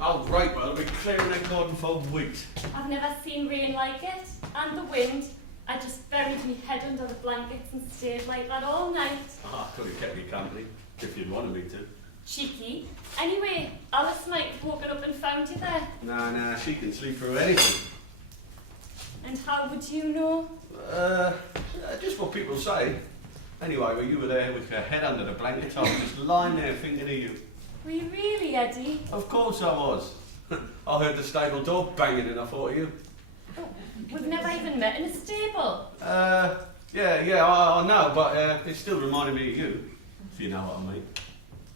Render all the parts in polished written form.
Oh, great, well, I'll be clearing that garden for weeks. I've never seen rain like it, and the wind. I just buried my head under the blankets and stayed like that all night. I could have kept me company, if you'd wanted me to. Cheeky. Anyway, Alice might have woken up and found you there. Nah, she can sleep through anything. And how would you know? Just what people say. Anyway, well, you were there with your head under the blankets, I was just lying there thinking of you. Were you really, Eddie? Of course I was. I heard the stable door banging and I thought of you. Oh, we've never even met in a stable. Yeah, I know, but it still reminded me of you, if you know what I mean.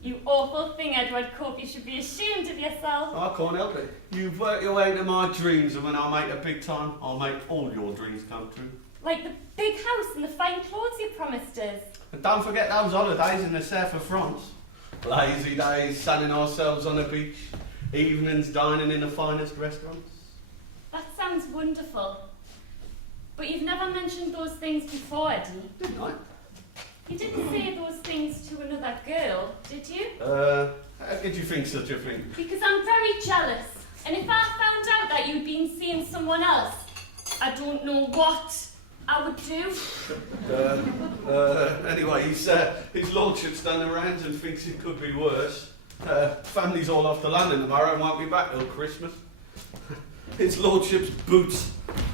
You awful thing, Edward Cope. You should be ashamed of yourself. I can't help it. You've worked your way into my dreams, and when I make a big time, I'll make all your dreams come true. Like the big house and the fine clothes you promised us. And don't forget those holidays in the south of France. Lazy days, sunning ourselves on the beach, evenings dining in the finest restaurants. That sounds wonderful. But you've never mentioned those things before, Eddie. Didn't I? You didn't say those things to another girl, did you? How could you think such a thing? Because I'm very jealous. And if I found out that you'd been seeing someone else, I don't know what I would do. Anyway, his lordship's done the rounds and thinks it could be worse. Family's all off to London tomorrow and won't be back till Christmas. His lordship's boots.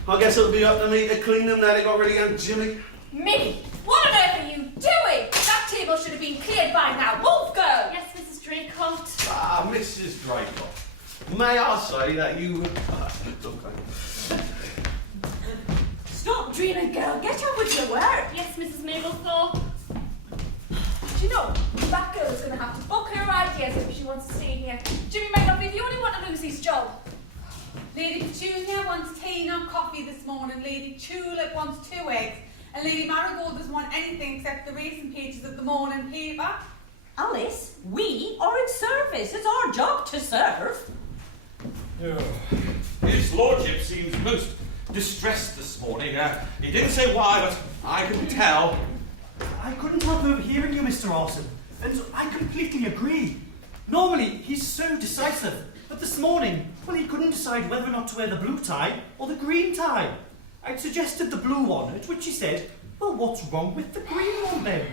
I guess it'll be up to me to clean them now they got rid of young Jimmy. Minnie, what on earth are you doing? That table should have been cleared by now. Move, girl! Yes, Mrs. Draycott. Ah, Mrs. Draycott. May I say that you... okay. Stop dreaming, girl. Get on with your work. Yes, Mrs. Mablethorpe. Do you know, that girl is going to have to book her ideas if she wants to stay here. Jimmy might not be the only one to lose his job. Lady Petunia wants tea, not coffee this morning. Lady Tulip wants 2 eggs. And Lady Marigold doesn't want anything except the racing pages of the morning paper. Alice, we are in service. It's our job to serve. His lordship seems most distressed this morning. He didn't say why, but I can tell. I couldn't help overhearing you, Mr. Orson, and I completely agree. Normally, he's so decisive, but this morning, well, he couldn't decide whether or not to wear the blue tie or the green tie. I'd suggested the blue one, at which he said, well, what's wrong with the green one then?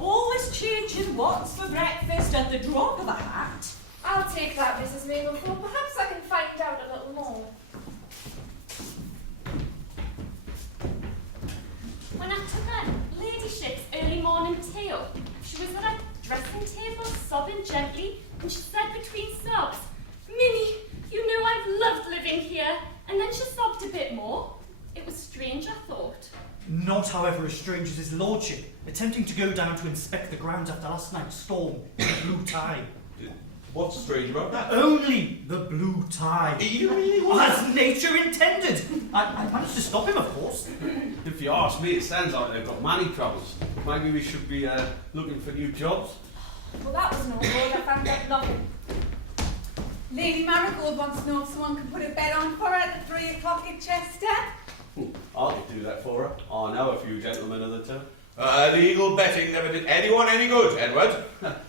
Always changing what's for breakfast at the drop of a hat. I'll take that, Mrs. Mablethorpe. Perhaps I can find out a little more. When I took her ladyship's early morning tea up, she was at her dressing table sobbing gently, and she said between sobs, "Minnie, you know I've loved living here." And then she sobbed a bit more. It was strange, I thought. Not, however, as strange as his lordship, attempting to go down to inspect the grounds after last night's storm in a blue tie. What's strange about that? Only the blue tie. You really was? As nature intended. I managed to stop him, of course. If you ask me, it sounds like they've got money troubles. Maybe we should be looking for new jobs. Well, that was no good. I found out nothing. Lady Marigold wants to know if someone can put a bed on for her at 3 o'clock at Chester. I could do that for her. I know a few gentlemen of the town. Legal betting never did anyone any good, Edward.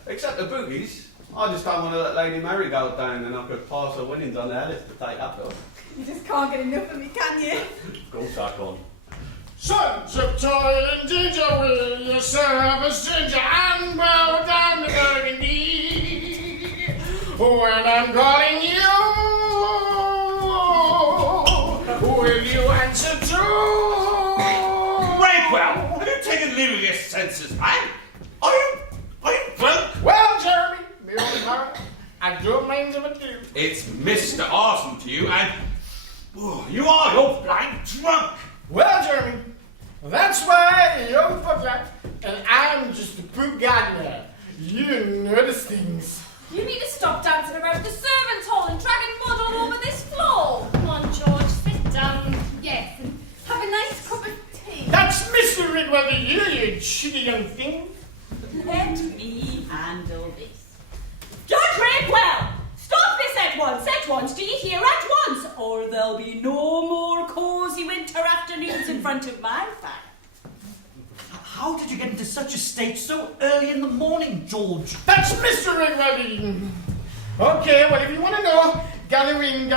Except the boogies. I just don't want to let Lady Marigold down and I could pass her winnings on Alice to take up though. You just can't get enough of me, can you? Of course I can. Sons of toil and ginger, will you serve us ginger and bow down the burgundy? When I'm calling you, will you answer to? Breakwell, have you taken leave of your senses, man? Are you drunk? Well, Jeremy, me old man, I don't mind if I do. It's Mr. Arson to you, and you're blind drunk. Well, Jeremy, that's why you're butler and I'm just a poor gardener. You notice things. You need to stop dancing around the servants' hall and dragging mud all over this floor. Come on, George, sit down. Yes, and have a nice cup of tea. That's Mr. Ridwell, you cheeky young thing. Let me handle this. Judge Redwell! Stop this at once, do you hear, at once? Or there'll be no more cosy winter afternoons in front of my fire. How did you get into such a state so early in the morning, George? That's Mr. Ridwell. Okay, well, if you want to know, gather in.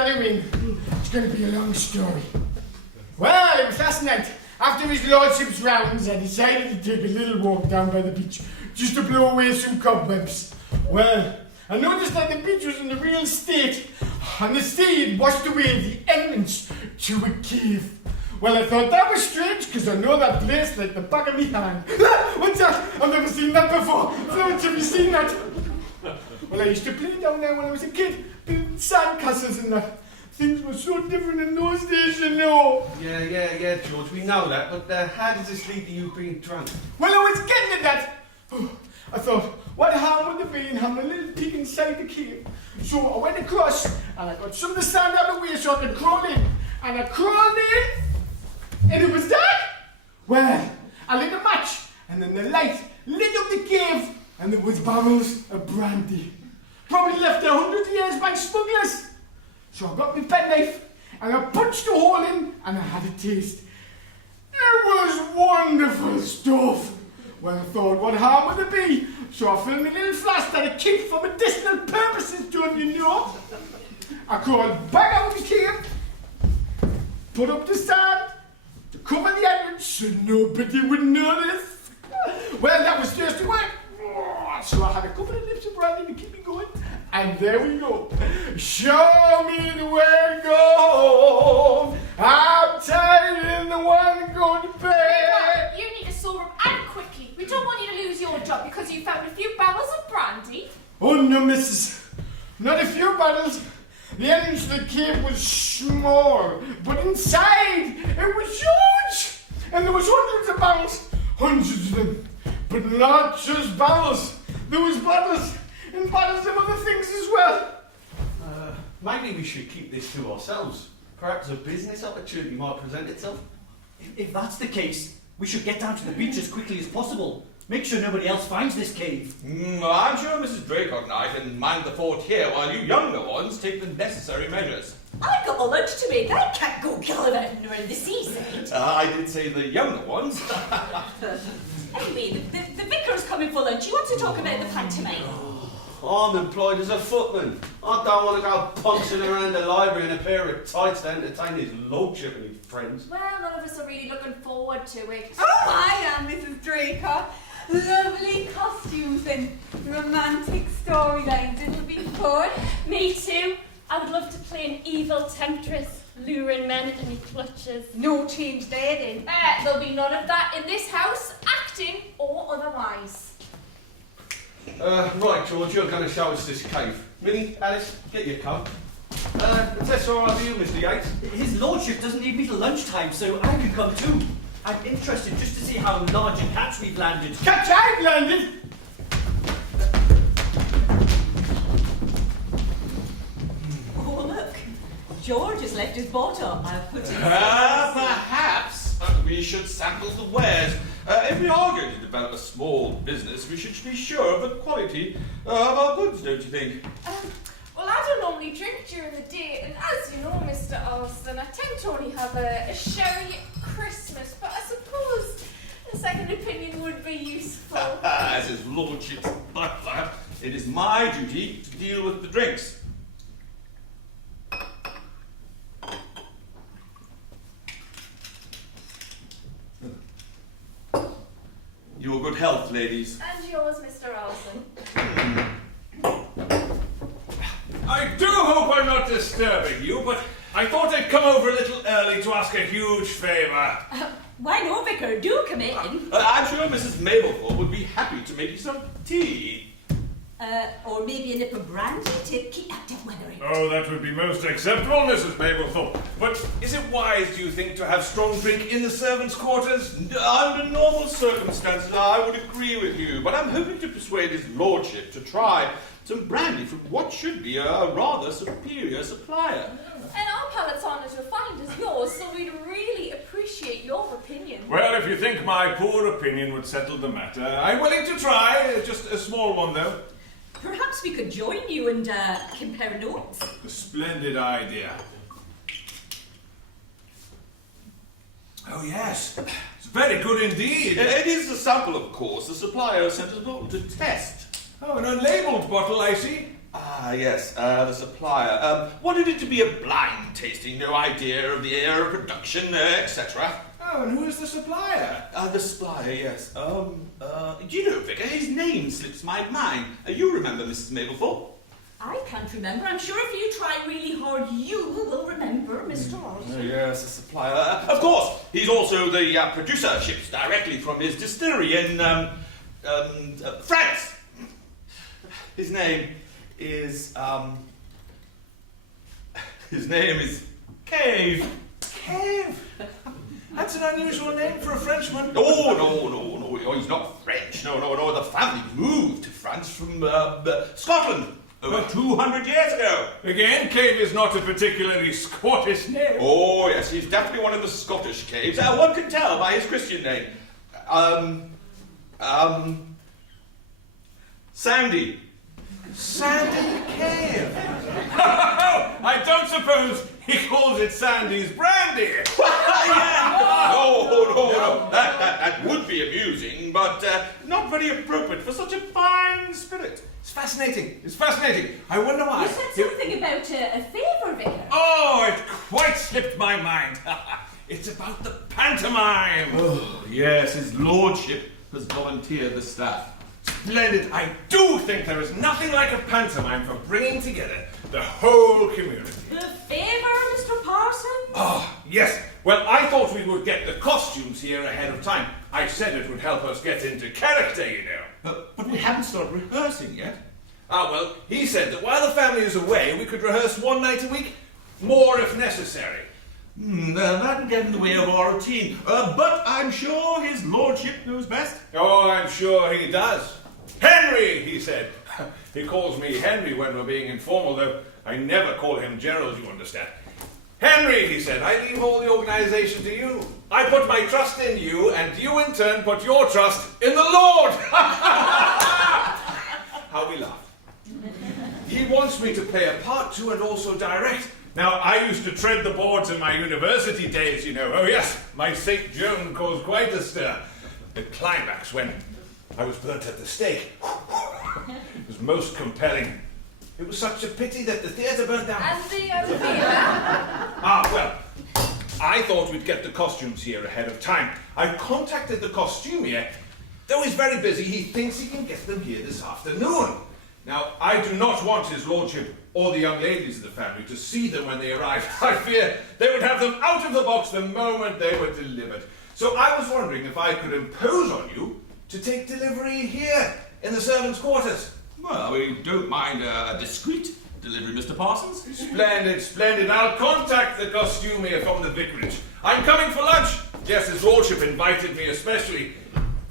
It's going to be a long story. Well, it was last night. After his lordship's rounds, I decided to take a little walk down by the beach, just to blow away some cobwebs. Well, I noticed that the beach was in a real state, and the sea had washed away the entrance to a cave. Well, I thought that was strange, because I know that place like the back of my hand. What's that? I've never seen that before. Florence, have you seen that? Well, I used to play down there when I was a kid, building sandcastles and that. Things were so different in those days, you know. Yeah, George, we know that, but how does this lead to you being drunk? Well, I was getting at that. I thought, what harm would there be in having a little peek inside the cave? So I went across, and I got some of the sand out of the way so I could crawl in. And I crawled in, and it was dark. Well, I lit a match, and then the light lit up the cave, and there was barrels of brandy. Probably left there 100 years by smugglers. So I got my penknife, and I punched a hole in, and I had a taste. It was wonderful stuff. Well, I thought, what harm would there be? So I filled my little flask that I keep for medicinal purposes, don't you know? I crawled back out of the cave, put up the sand to cover the entrance so nobody would notice. Well, that was just work. So I had a couple of lips of brandy to keep me going. And there we go. Show me the way to go. I'm tired and the one going to bed. You need to sober up and quickly. We don't want you to lose your job because you found a few barrels of brandy. Oh no, missus. Not a few bottles. The entrance to the cave was small, but inside it was huge. And there was hundreds of barrels. Hundreds of them. But not just barrels. There was bottles. And bottles of other things as well. Maybe we should keep this to ourselves. Perhaps a business opportunity might present itself. If that's the case, we should get down to the beach as quickly as possible. Make sure nobody else finds this cave. I'm sure Mrs. Draycott and I can mind the fort here while you younger ones take the necessary measures. I've got a lunch to make. I can't go gallivanting around the seaside. I did say the younger ones. Anyway, the vicar's coming for lunch. You want to talk about the pantomime? I'm employed as a footman. I don't want to go punching around the library in a pair of tights to entertain his lordship and his friends. Well, none of us are really looking forward to it. Oh, I am Mrs. Draycott. Lovely costumes and romantic storylines. It'll be fun. Me too. I would love to play an evil temptress, luring men into me clutches. No change there then. There'll be none of that in this house, acting or otherwise. Right, George, you're going to show us this cave. Minnie, Alice, get your coat. Is this all right with you, Mr. Yates? His lordship doesn't need me till lunchtime, so I can come too. I'm interested just to see how large a catch we've landed. Catch I've landed! Oh, look. George has left his bottle. I've put it. Perhaps we should sample the wares. If we are going to develop a small business, we should be sure of the quality of our goods, don't you think? Well, I don't normally drink during the day, and as you know, Mr. Alston, I tend to only have a sherry at Christmas, but I suppose a second opinion would be useful. As his lordship's butler, it is my duty to deal with the drinks. Your good health, ladies. And yours, Mr. Alston. I do hope I'm not disturbing you, but I thought I'd come over a little early to ask a huge favour. Why no, Vicar? Do come in. I'm sure Mrs. Mablethorpe would be happy to make you some tea. Or maybe a nip of brandy to keep active weathering. Oh, that would be most acceptable, Mrs. Mablethorpe. But is it wise, do you think, to have strong drink in the servants' quarters? Under normal circumstances, I would agree with you, but I'm hoping to persuade his lordship to try some brandy from what should be a rather superior supplier. And our palates aren't as refined as yours, so we'd really appreciate your opinion. Well, if you think my poor opinion would settle the matter, I'm willing to try. Just a small one, though. Perhaps we could join you and compare notes. A splendid idea. Oh, yes. It's very good indeed. It is a sample, of course. The supplier sent us a bottle to test. Oh, an unlabelled bottle, I see. Ah, yes, the supplier. Wanted it to be a blind tasting, no idea of the air of production, etc. Oh, and who is the supplier? The supplier, yes. Do you know, Vicar, his name slips my mind. You remember Mrs. Mablethorpe? I can't remember. I'm sure if you try really hard, you will remember, Mr. Osborne. Oh, yes, the supplier. Of course, he's also the producer, ships directly from his distillery in France. His name is Cave. Cave? That's an unusual name for a Frenchman. Oh, no, he's not French. No, the family moved to France from Scotland over 200 years ago. Again, Cave is not a particularly Scottish name. Oh, yes, he's definitely one of the Scottish Caves. One can tell by his Christian name. Sandy. Sandy Cave. I don't suppose he calls it Sandy's brandy. No. That would be amusing, but not very appropriate for such a fine spirit. It's fascinating. I wonder why. You said something about a favour, Vicar. Oh, it quite slipped my mind. It's about the pantomime. Oh, yes, his lordship has volunteered the staff. Splendid. I do think there is nothing like a pantomime for bringing together the whole community. The favour, Mr. Parson? Oh, yes. Well, I thought we would get the costumes here ahead of time. I said it would help us get into character, you know. But we haven't started rehearsing yet. Ah, well, he said that while the family is away, we could rehearse one night a week, more if necessary. That would get in the way of our routine. But I'm sure his lordship knows best. Oh, I'm sure he does. Henry, he said. He calls me Henry when we're being informal, though I never call him Gerald, you understand. Henry, he said, I leave all the organisation to you. I put my trust in you, and you in turn put your trust in the Lord. How we laughed. He wants me to play a part too and also direct. Now, I used to tread the boards in my university days, you know. Oh, yes, my St. Joan caused quite a stir. The climax, when I was burnt at the stake, it was most compelling. It was such a pity that the theatre burnt down. And the theatre? Ah, well, I thought we'd get the costumes here ahead of time. I contacted the costumier. Though he's very busy, he thinks he can get them here this afternoon. Now, I do not want his lordship or the young ladies of the family to see them when they arrive. I fear they would have them out of the box the moment they were delivered. So I was wondering if I could impose on you to take delivery here in the servants' quarters. Well, we don't mind a discreet delivery, Mr. Parsons. Splendid. I'll contact the costumier from the vicarage. I'm coming for lunch. Yes, his lordship invited me especially.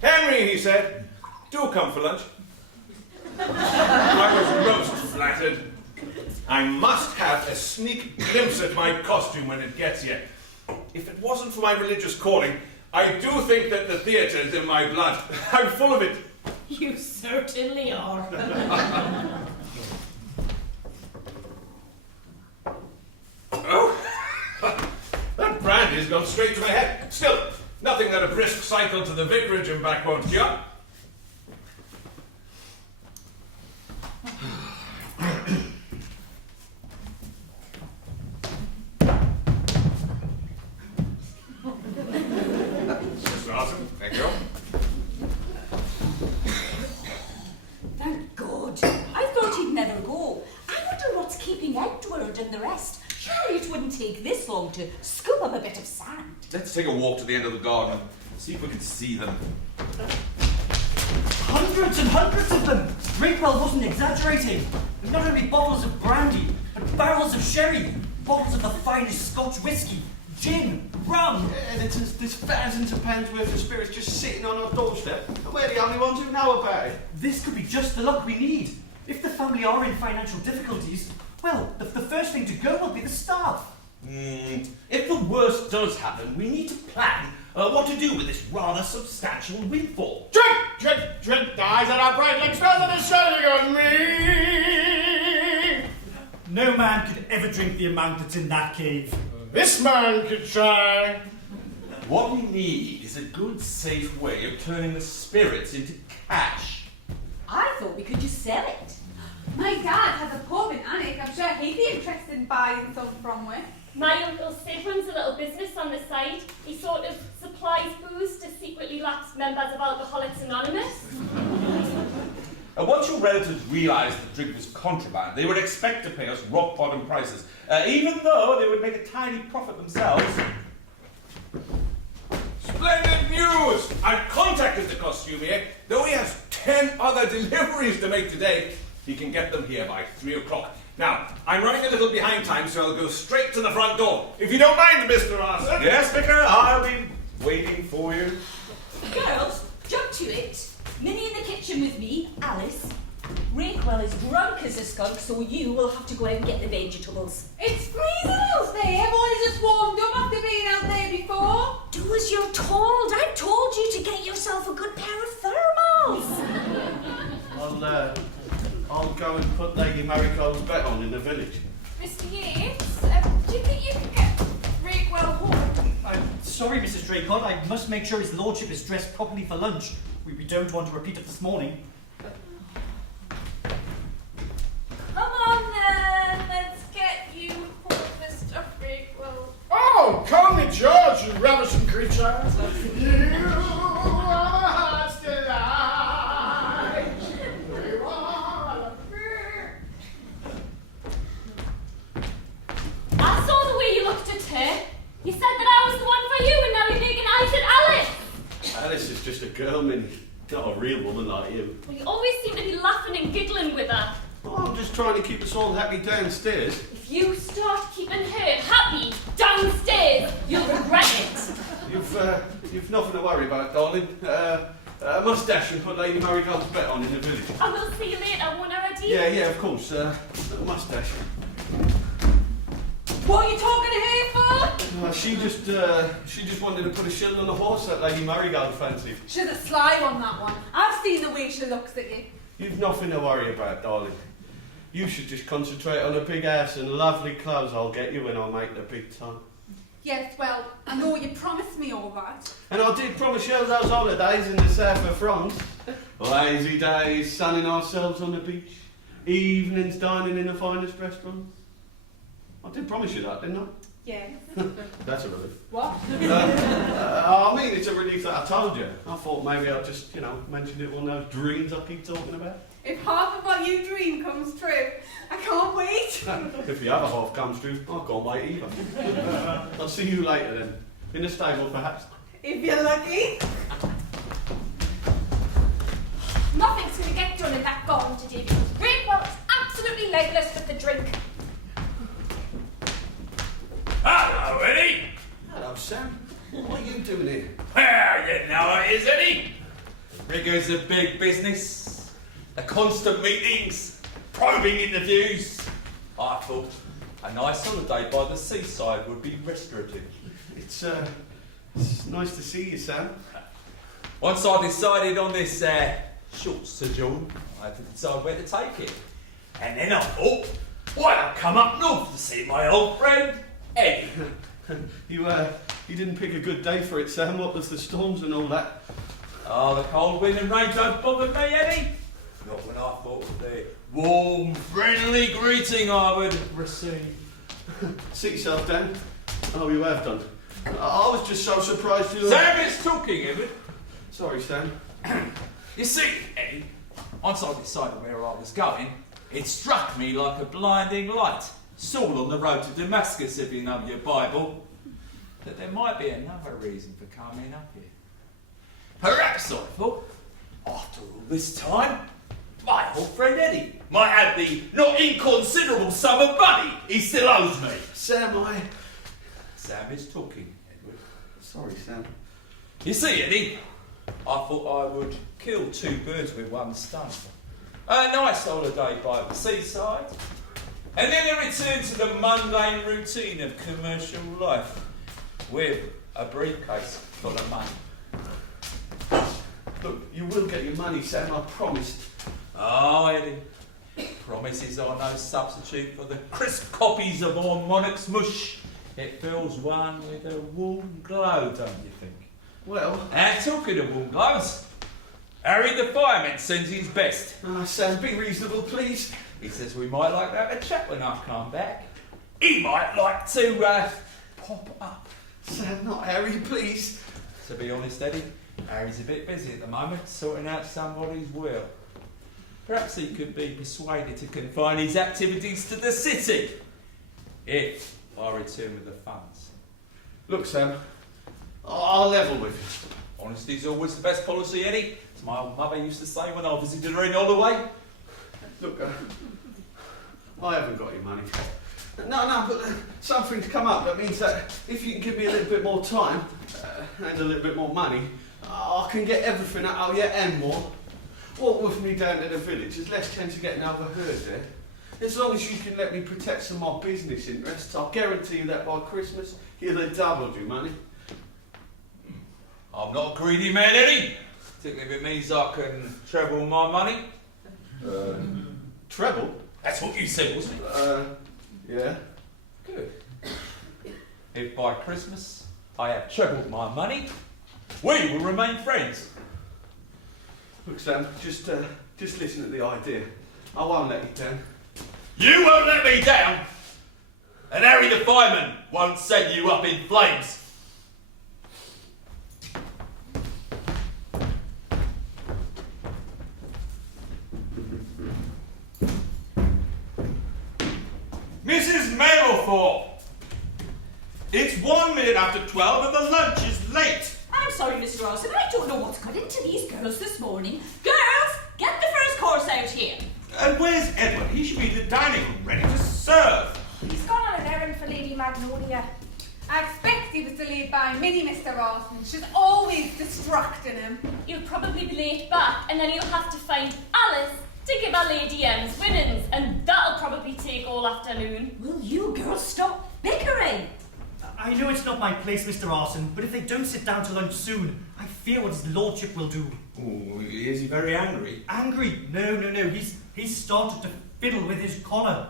Henry, he said, do come for lunch. I was most flattered. I must have a sneak glimpse at my costume when it gets here. If it wasn't for my religious calling, I do think that the theatre is in my blood. I'm full of it. You certainly are. Oh, that brandy's gone straight to my head. Still, nothing that a brisk cycle to the vicarage and back won't cure. Mr. Arson, thank you. Thank God. I thought he'd never go. I wonder what's keeping Edward and the rest. Surely it wouldn't take this long to scoop up a bit of sand. Let's take a walk to the end of the garden. See if we can see them. Hundreds and hundreds of them! Rinkwell wasn't exaggerating. Not only bottles of brandy, but barrels of sherry, bottles of the finest Scotch whiskey, gin, rum. Yeah, there's thousands of pounds worth of spirits just sitting on our doorstep, and we're the only ones who know about it. This could be just the luck we need. If the family are in financial difficulties, well, the first thing to go will be the staff. If the worst does happen, we need to plan what to do with this rather substantial windfall. Drink, the eyes that are bright like stars that are shining on me. No man could ever drink the amount that's in that cave. This man could try. What we need is a good, safe way of turning the spirits into cash. I thought we could just sell it. My dad has a buying some from where? My Uncle Sid runs a little business on the side. He sort of supplies booze to secretly lapsed members of Alcoholics Anonymous. Once your relatives realised the drink was contraband, they would expect to pay us rock-bottom prices, even though they would make a tiny profit themselves. Splendid news! I've contacted the costumier. Though he has 10 other deliveries to make today, he can get them here by 3 o'clock. Now, I'm running a little behind time, so I'll go straight to the front door. If you don't mind, Mr. Arthur. Yes, Vicar, I'll be waiting for you. Girls, jump to it. Minnie in the kitchen with me, Alice. Raquel is drunk as a skunk, so you will have to go out and get the vegetables. It's freezing out there. Everyone's just warmed up after being out there before. Do as you're told. I told you to get yourself a good pair of thermals. I'll go and put Lady Marigold's bet on in the village. Mr. Yates, do you think you can get Raquel home? I'm sorry, Mrs. Draycott. I must make sure his lordship is dressed properly for lunch. We don't want to repeat it this morning. Come on then, let's get you home, Mr. Raquel. Oh, call me George, you ravishing creature. You are my heart's delight. We want I saw the way you looked at her. You said that I was the one for you, and now you're making eyes at Alice. Alice is just a girl, Minnie. Not a real woman like you. Well, you always seem to be laughing and giggling with her. Oh, I'm just trying to keep us all happy downstairs. If you start keeping her happy downstairs, you'll regret it. You've nothing to worry about, darling. A moustache and put Lady Marigold's bet on in the village. I will see you later, won't I, Eddie? Yeah, of course. A moustache. What are you talking to her for? She just wanted to put a shield on the horse that Lady Marigold fancied. She's a sly one, that one. I've seen the way she looks at you. You've nothing to worry about, darling. You should just concentrate on a big house and lovely clothes I'll get you when I make the big time. Yes, well, I know you promised me all that. And I did promise you those holidays in the south of France. Lazy days, sunning ourselves on the beach. Evenings dining in the finest restaurants. I did promise you that, didn't I? Yes. That's a relief. What? I mean, it's a relief that I told you. I thought maybe I'd just, mention it one of those dreams I keep talking about. If half of what you dream comes true, I can't wait. If the other half comes true, I can't wait either. I'll see you later then. In the stable, perhaps. If you're lucky. Nothing's going to get done in that garden today because Raquel's absolutely legless with the drink. Hello, Eddie. Hello, Sam. What are you doing here? Well, you know it is, Eddie. Rigors of big business. The constant meetings. Probing interviews. I thought a nice holiday by the seaside would be restorative. It's nice to see you, Sam. Once I decided on this short sojourn, I had to decide where to take it. And then I thought, why not come up north to see my old friend, Eddie? You didn't pick a good day for it, Sam. What was the storms and all that? Oh, the cold wind and rain don't bother me, Eddie. Not when I thought of the warm, friendly greeting I would receive. Sit yourself down. Oh, you have done. I was just so surprised you... Sam is talking, Edward. Sorry, Sam. You see, Eddie, once I decided where I was going, it struck me like a blinding light. Saul on the road to Damascus, if you know your Bible, that there might be another reason for coming up here. Perhaps, I thought, after all this time, my old friend Eddie might have the not inconsiderable sum of money he still owes me. Sam, Sam is talking, Edward. Sorry, Sam. You see, Eddie, I thought I would kill two birds with one stone. A nice holiday by the seaside, and then a return to the mundane routine of commercial life with a briefcase full of money. Look, you will get your money, Sam, I promised. Oh, Eddie, promises are no substitute for the crisp copies of our monarch's mush. It fills one with a warm glow, don't you think? Well... And talking of warm glows, Harry the fireman sends his best. Sam, be reasonable, please. He says we might like to have a chat when I come back. he might like to pop up. Sam, not Harry, please. To be honest, Eddie, Harry's a bit busy at the moment, sorting out somebody's will. Perhaps he could be persuaded to confine his activities to the city, if I return with the funds. Look, Sam, I'll level with you. Honesty's always the best policy, Eddie, as my old mother used to say when I visited her in Holloway. Look, I haven't got your money. No, but something's come up that means that if you can give me a little bit more time and a little bit more money, I can get everything out of you and more. Walk with me down to the village, there's less chance of getting overheard there. As long as you can let me protect some of my business interests, I'll guarantee you that by Christmas, you'll have doubled your money. I'm not a greedy man, Eddie. Particularly if it means I can treble my money. Treble? That's what you said, wasn't it? Yeah. Good. If by Christmas I have trebled my money, we will remain friends. Look, Sam, just listen to the idea. I won't let you down. You won't let me down! And Harry the fireman won't send you up in flames. Mrs. Mablethorpe! It's 1 minute after 12 and the lunch is late. I'm sorry, Mr. Rawson, I don't know what's got into these girls this morning. Girls, get the first course out here. And where's Edward? He should be in the dining room, ready to serve. He's gone on an errand for Lady Magnolia. I expect he was delayed by Minnie, Mr. Rawson. She's always distracting him. He'll probably be late back, and then he'll have to find Alice to give her Lady M's winnings, and that'll probably take all afternoon. Will you girls stop bickering? I know it's not my place, Mr. Arson, but if they don't sit down to lunch soon, I fear what his lordship will do. Oh, is he very angry? Angry? No. He's started to fiddle with his collar.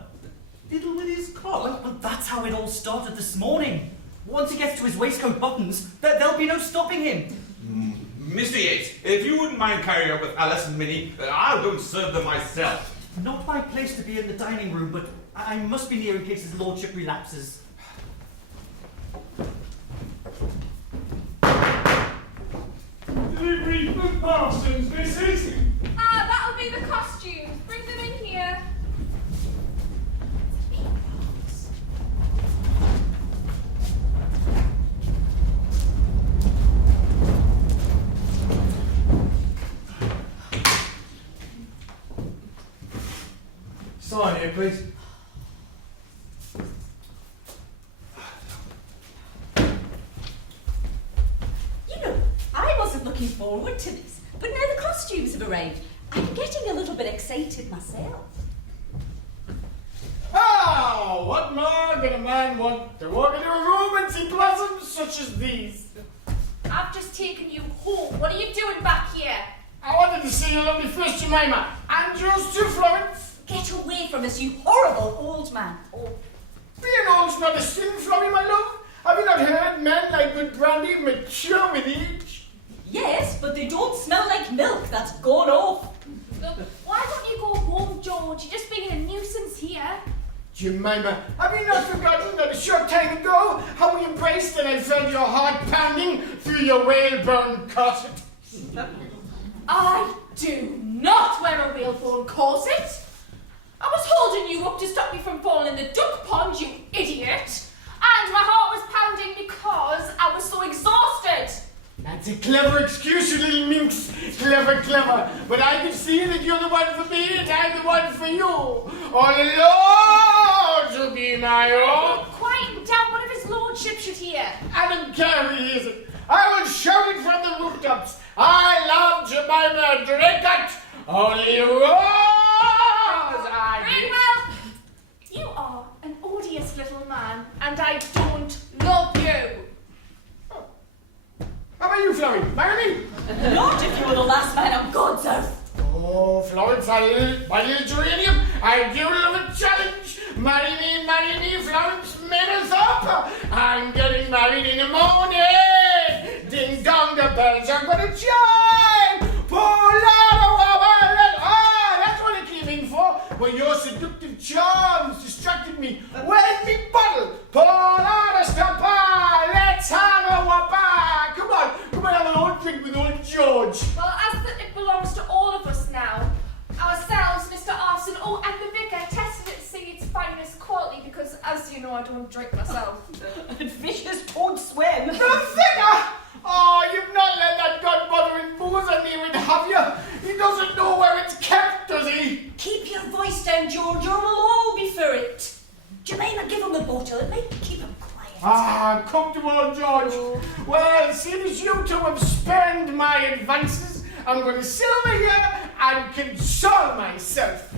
Fiddle with his collar? Well, that's how it all started this morning. Once he gets to his waistcoat buttons, there'll be no stopping him. Mr. Yates, if you wouldn't mind carrying on with Alice and Minnie, I'll go and serve them myself. Not my place to be in the dining room, but I must be near in case his lordship relapses. Delivery for Parsons, missus. That'll be the costumes. Bring them in here. Sign here, please. You know, I wasn't looking forward to this, but now the costumes have arrived. I'm getting a little bit excited myself. Ah, what more can a man want to walk into a room and see blossoms such as these? I've just taken you home. What are you doing back here? I wanted to see your lovely face, Jemima, and yours too, Florence. Get away from us, you horrible old man. Oh, being old's not a sin, Florrie, my love. Have you not heard men like good brandy mature with age? Yes, but they don't smell like milk. That's gone off. Look, why don't you go home, George? You're just being a nuisance here. Jemima, have you not forgotten that a short time ago how we embraced and I felt your heart pounding through your whalebone corset? I do not wear a whalebone corset. I was holding you up to stop me from falling in the duck pond, you idiot. And my heart was pounding because I was so exhausted. That's a clever excuse, you little minx. Clever. But I can see that you're the one for me and I'm the one for you. All alone to be my own. Quieten down, what if his lordship should hear? Adam Cary hears it. I will shout it from the rooftops. I love Jemima Dracut. Only rose I Greenwell, you are an odious little man, and I don't love you. How about you, Florrie? Marry me? Not if you were the last man on God's earth. Oh, Florence, my little geranium, I do love a challenge. Marry me, Florence Mablethorpe. I'm getting married in the morning. Ding dong, the bells are gonna chime. That's what I came in for. But your seductive charms distracted me. Where's me boy? know I don't drink myself. And fishes don't swim. The vicar! Oh, you've not let that godmothering boozer near it, have you? He doesn't know where it's kept, does he? Keep your voice down, George, or we'll all be for it. Jemima, give him the bottle. It may keep him quiet. Ah, comfortable, George. Well, seeing as you two have spurned my advances, I'm going to sit over here and console myself.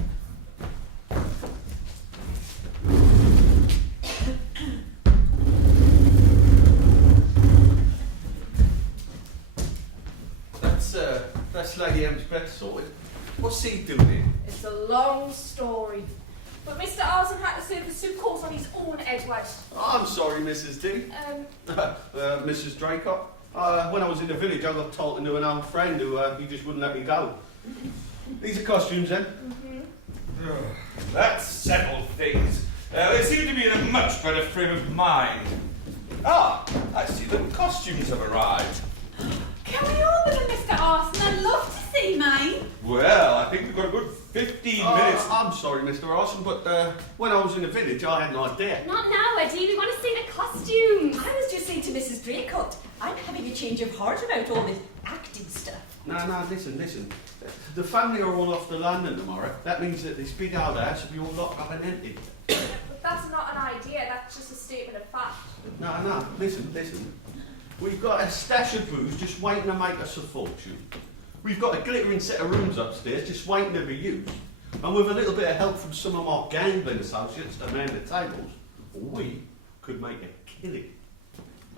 That's Lady M's bed sorted. What's he doing here? It's a long story. But Mr. Arson had to serve the soup course on his own, Edward. I'm sorry, Mrs. D. Mrs. Draycott. When I was in the village, I got told to know an old friend who he just wouldn't let me go. These are costumes, then. That settled things. They seem to be in a much better frame of mind. Ah, I see the costumes have arrived. Can we order them, Mr. Arson? I'd love to see mine. Well, I think we've got a good 15 minutes. I'm sorry, Mr. Arson, but when I was in the village, I had an idea. Not now, Eddie. We want to see the costumes. I was just saying to Mrs. Draycott, I'm having a change of heart about all this acting stuff. No, listen. The family are all off to London tomorrow. That means that this big old house will be all locked up and empty. But that's not an idea, that's just a statement of fact. No, listen. We've got a stash of booze just waiting to make us a fortune. We've got a glittering set of rooms upstairs just waiting to be used. And with a little bit of help from some of our gambling associates to man the tables, we could make a killing.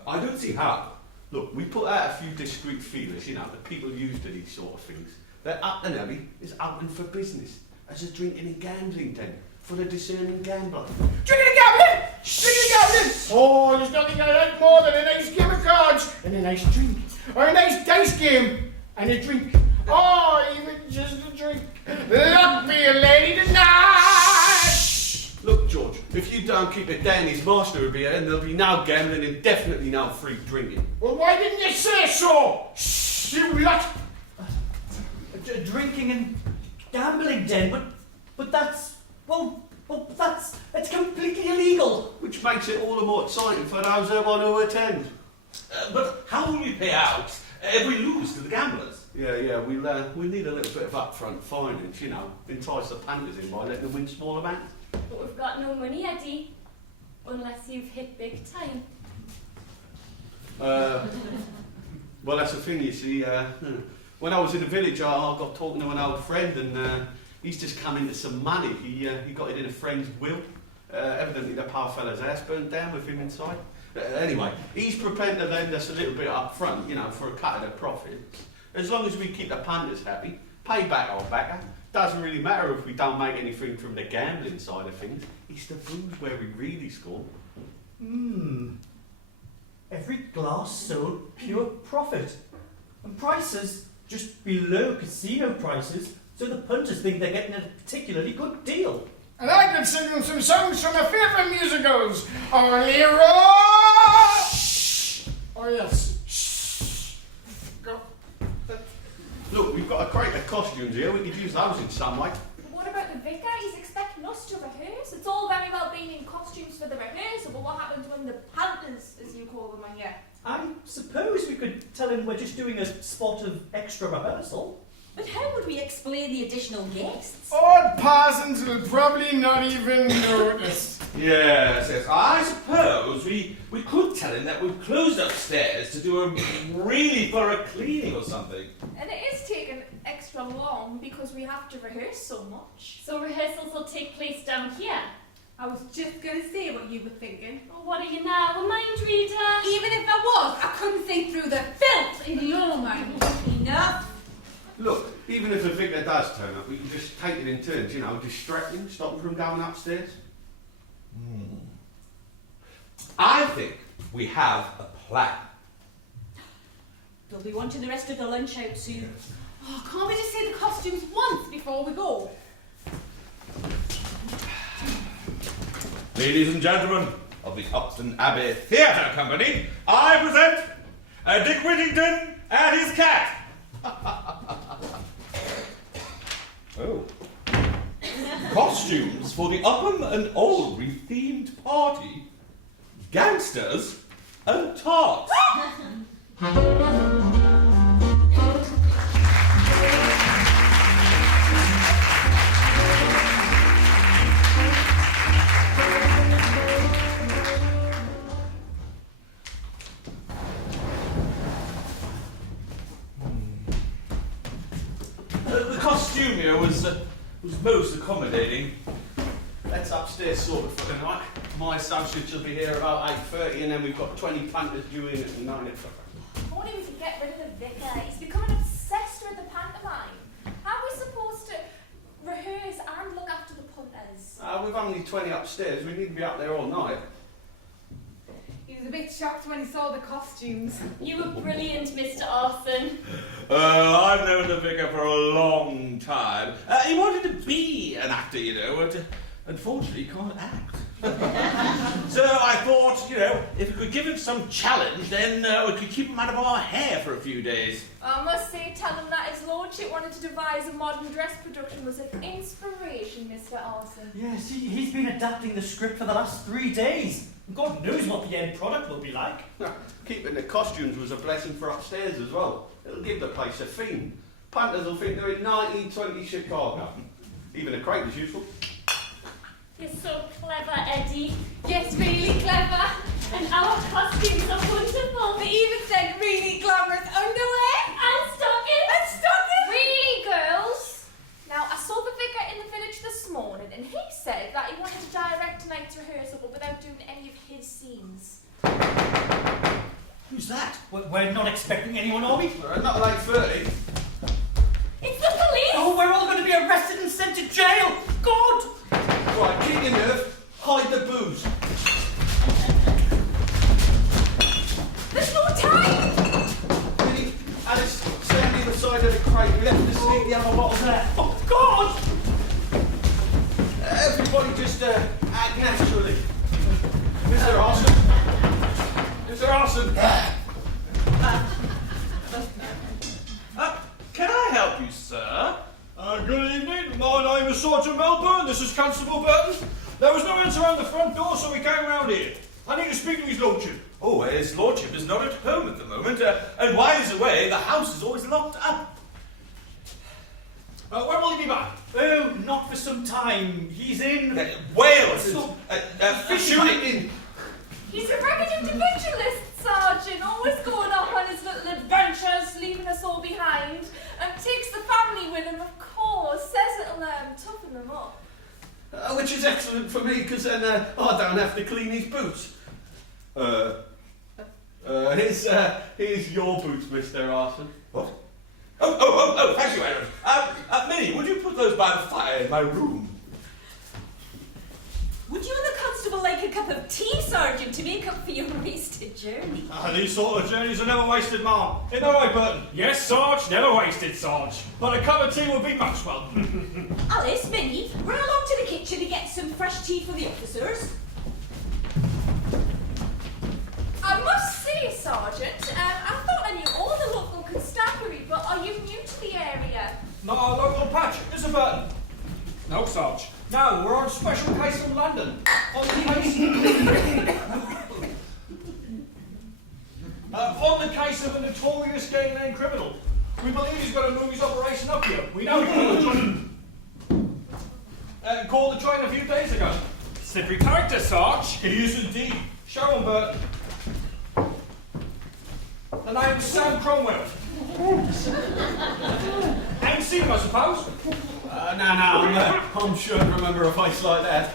I don't see how. Look, we put out a few discreet feelers, that people use to these sort of things. That Upton Abbey is open for business as a drinking and gambling den for the discerning gambler. Drinking and gambling! Drinking and gambling! Oh, there's nothing I like more than a nice game of cards and a nice drink. Or a nice dice game and a drink. Oh, even just a drink. Look me a lady tonight! Look, George, if you don't keep it down, his master will be here and there'll be no gambling and definitely no free drinking. Well, why didn't you say so? Shh, you lot! Drinking and gambling den, but that's it's completely illegal. Which makes it all the more exciting for those who want to attend. But how will we pay out if we lose to the gamblers? Yeah, we'll need a little bit of upfront finance, entice the pandas in by letting them win small amounts. But we've got no money, Eddie. Unless you've hit big time. Well, that's the thing, you see. When I was in the village, I got talking to an old friend, and he's just come into some money. He got it in a friend's will. Evidently, the poor fella's house burnt down with him inside. Anyway, he's prepared to lend us a little bit up front, for a cut of the profits. As long as we keep the punters happy, pay back our backer. Doesn't really matter if we don't make anything from the gambling side of things. It's the booze where we really score. Every glass sold, pure profit. And prices just below casino prices, so the punters think they're getting a particularly good deal. And I could sing them some songs from my favourite musicals. Oh, Leroy! Oh, yes. Shh. Go. Look, we've got a crate of costumes here. We could use those in some way. But what about the vicar? He's expecting us to rehearse. It's all very well being in costumes for the rehearsal, but what happens when the panthers, as you call them, are here? I suppose we could tell him we're just doing a spot of extra rehearsal. But how would we explain the additional guests? Old parsons will probably not even notice. Yes. I suppose we could tell him that we've closed upstairs to do a really thorough cleaning or something. And it is taking extra long because we have to rehearse so much. So rehearsals will take place down here. I was just going to say what you were thinking. Oh, what are you now, a mind reader? Even if I was, I couldn't see through the filth in your mind. Enough. Look, even if the vicar does turn up, we can just take it in turns, distract him, stop him from going upstairs. I think we have a plan. They'll be wanting the rest of the lunch out soon. Oh, can't we just see the costumes once before we go? Ladies and gentlemen of the Upton Abbey Theatre Company, I present Dick Whittington and his cat. Oh. Costumes for the Upham and Albury themed party. Gangsters and tarts. The costumier was most accommodating. That's upstairs sorted for the night. My associates will be here about 8:30, and then we've got 20 punters due in at 9 o'clock. I want him to get rid of the vicar. He's becoming obsessed with the pantomime. How are we supposed to rehearse and look after the punters? We've only 20 upstairs. We need to be up there all night. He was a bit shocked when he saw the costumes. You were brilliant, Mr. Orson. I've known the vicar for a long time. He wanted to be an actor, you know, but unfortunately he can't act. So I thought, you know, if we could give him some challenge, then we could keep him out of our hair for a few days. I must say, tell him that his lordship wanted to devise a modern dress production was an inspiration, Mr. Orson. Yes, he's been adapting the script for the last 3 days. God knows what the end product will be like. Keeping the costumes was a blessing for upstairs as well. It'll give the place a theme. Punters will think they're in 1920 Chicago. Even a crate is useful. You're so clever, Eddie. Yes, really clever. And our costumes are wonderful. They even said really glamorous underwear. And stockings. And stockings. Really, girls? Now, I saw the vicar in the village this morning, and he said that he wanted to direct tonight's rehearsal, but without doing any of his scenes. Who's that? We're not expecting anyone, are we? Not at 8:30. It's the police. Oh, we're all going to be arrested and sent to jail. God! Right, keep your nerve. Hide the booze. There's no time! Minnie, Alice, stay on the other side of the crate. We left to sneak the other bottles there. Oh, God! Everybody just act naturally. Mr. Arson. Mr. Arson. Can I help you, sir? Good evening. My name is Sergeant Melbourne. This is Constable Burton. There was no answer on the front door, so we came round here. I need to speak to his lordship. Oh, his lordship is not at home at the moment, and while he's away, the house is always locked up. When will he be back? Oh, not for some time. He's in... Wales! Shooting. He's a rugged individualist, Sergeant, always going off on his little adventures, leaving us all behind, and takes the family with him, of course, says it'll toughen them up. Which is excellent for me, because then I don't have to clean his boots. Here's your boots, Mr. Arson. What? Oh, thank you, Aaron. Minnie, would you put those by the fire in my room? Would you and the constable like a cup of tea, Sergeant, to make up for your wasted journey? These sort of journeys are never wasted, Ma'am. Ain't that right, Burton? Yes, Sarge, never wasted, Sarge. But a cup of tea would be most welcome. Alice, Minnie, run along to the kitchen to get some fresh tea for the officers. I must say, Sergeant, I thought I knew all the local constabulary, but are you new to the area? Not our local patch, is it, Burton? No, Sarge. No, we're on a special case from London. On the case... on the case of a notorious gangland criminal. We believe he's got to move his operation up here. We know he called the train a few days ago. Slippery character, Sarge. He is indeed. Show him, Burton. The name's Sam Cromwell. Ain't seen him, I suppose? I'm sure I remember a face like that.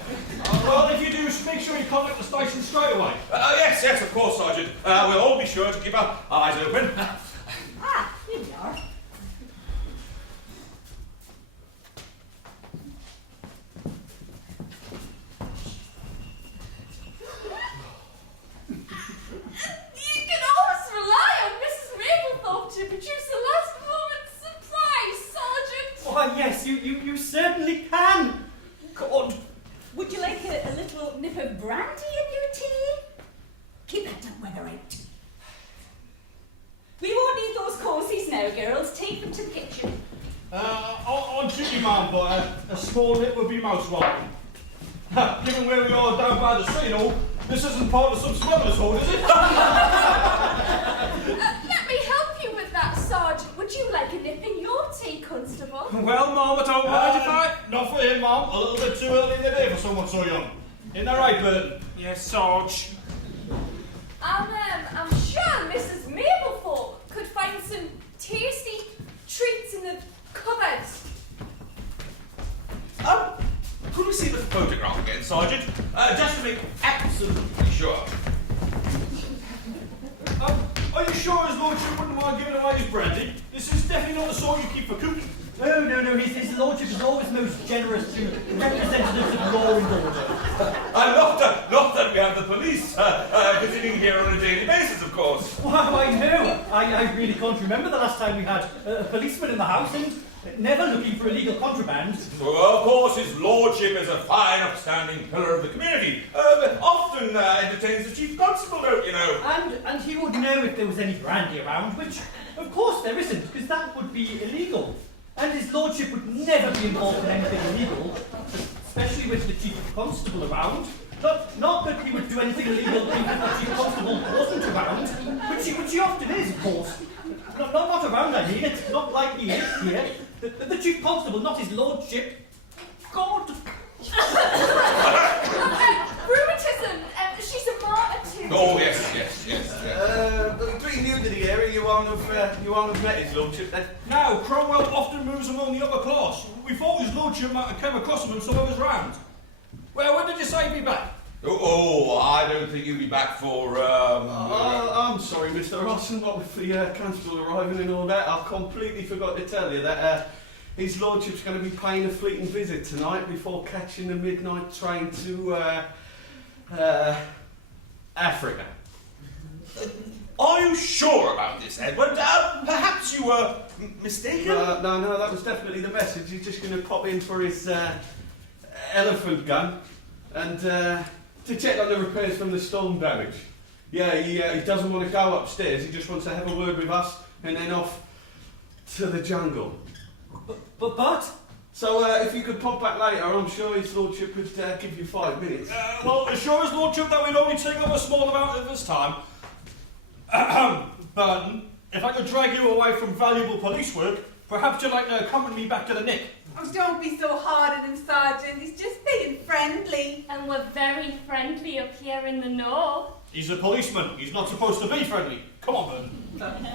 Well, if you do, make sure you contact the station straight away. Yes, of course, Sergeant. We'll all be sure to keep our eyes open. Here we are. You can always rely on Mrs. Maplethorpe to produce a last-moment surprise, Sergeant. Why, yes, you certainly can. God. Would you like a little nip of brandy in your tea? Keep that damp weather out. We won't need those cozies now, girls. Take them to the kitchen. On duty, ma'am, but a small nip would be most welcome. Given where we are down by the sea and all, this isn't part of some smuggler's hole, is it? Let me help you with that, Sergeant. Would you like a nip in your tea, Constable? Well, ma'am, I don't mind if I... Not for him, ma'am. A little bit too early in the day for someone so young. Isn't that right, Burton? Yes, Sarge. I'm sure Mrs. Mablethorpe could find some tasty treats in the cupboards. Could we see the photograph again, Sergeant? Just to make absolutely sure. Are you sure his lordship wouldn't mind giving away his brandy? This is definitely not the sort you keep for cooking. No, his lordship is always most generous to representatives of law and order. Not that we have the police visiting here on a daily basis, of course. Well, I know. I really can't remember the last time we had a policeman in the house and never looking for illegal contraband. Well, of course, his lordship is a fine, upstanding pillar of the community. Often entertains the chief constable, don't you know? And he would know if there was any brandy around, which, of course, there isn't, because that would be illegal. And his lordship would never be involved in anything illegal, especially with the chief constable around. Not that he would do anything illegal if the chief constable wasn't around, which he often is, of course. Not around, I mean. It's not like he is here. The chief constable, not his lordship. God! Rheumatism. She's a martyr too. Oh, yes. Pretty new to the area, you won't have met his lordship then? Now, Cromwell often moves among the upper class. We thought his lordship might have come across him in some of his rounds. Well, when did you say he'd be back? Oh, I don't think he'll be back for, I'm sorry, Mr. Austin, what with the constable arriving and all that, I completely forgot to tell you that his lordship's going to be paying a fleeting visit tonight before catching the midnight train to Africa. Are you sure about this, Edward? Perhaps you were mistaken? No, that was definitely the message. He's just going to pop in for his elephant gun and to check on the repairs from the storm damage. Yeah, he doesn't want to go upstairs. He just wants to have a word with us and then off to the jungle. But? So if you could pop back later, I'm sure his lordship could give you 5 minutes. Well, assure his lordship that we'd only take up a small amount of his time. Burton, if I could drag you away from valuable police work, perhaps you'd like to accompany me back to the Nick. Oh, don't be so hard on him, Sergeant. He's just being friendly. And we're very friendly up here in the north. He's a policeman. He's not supposed to be friendly. Come on, Burton.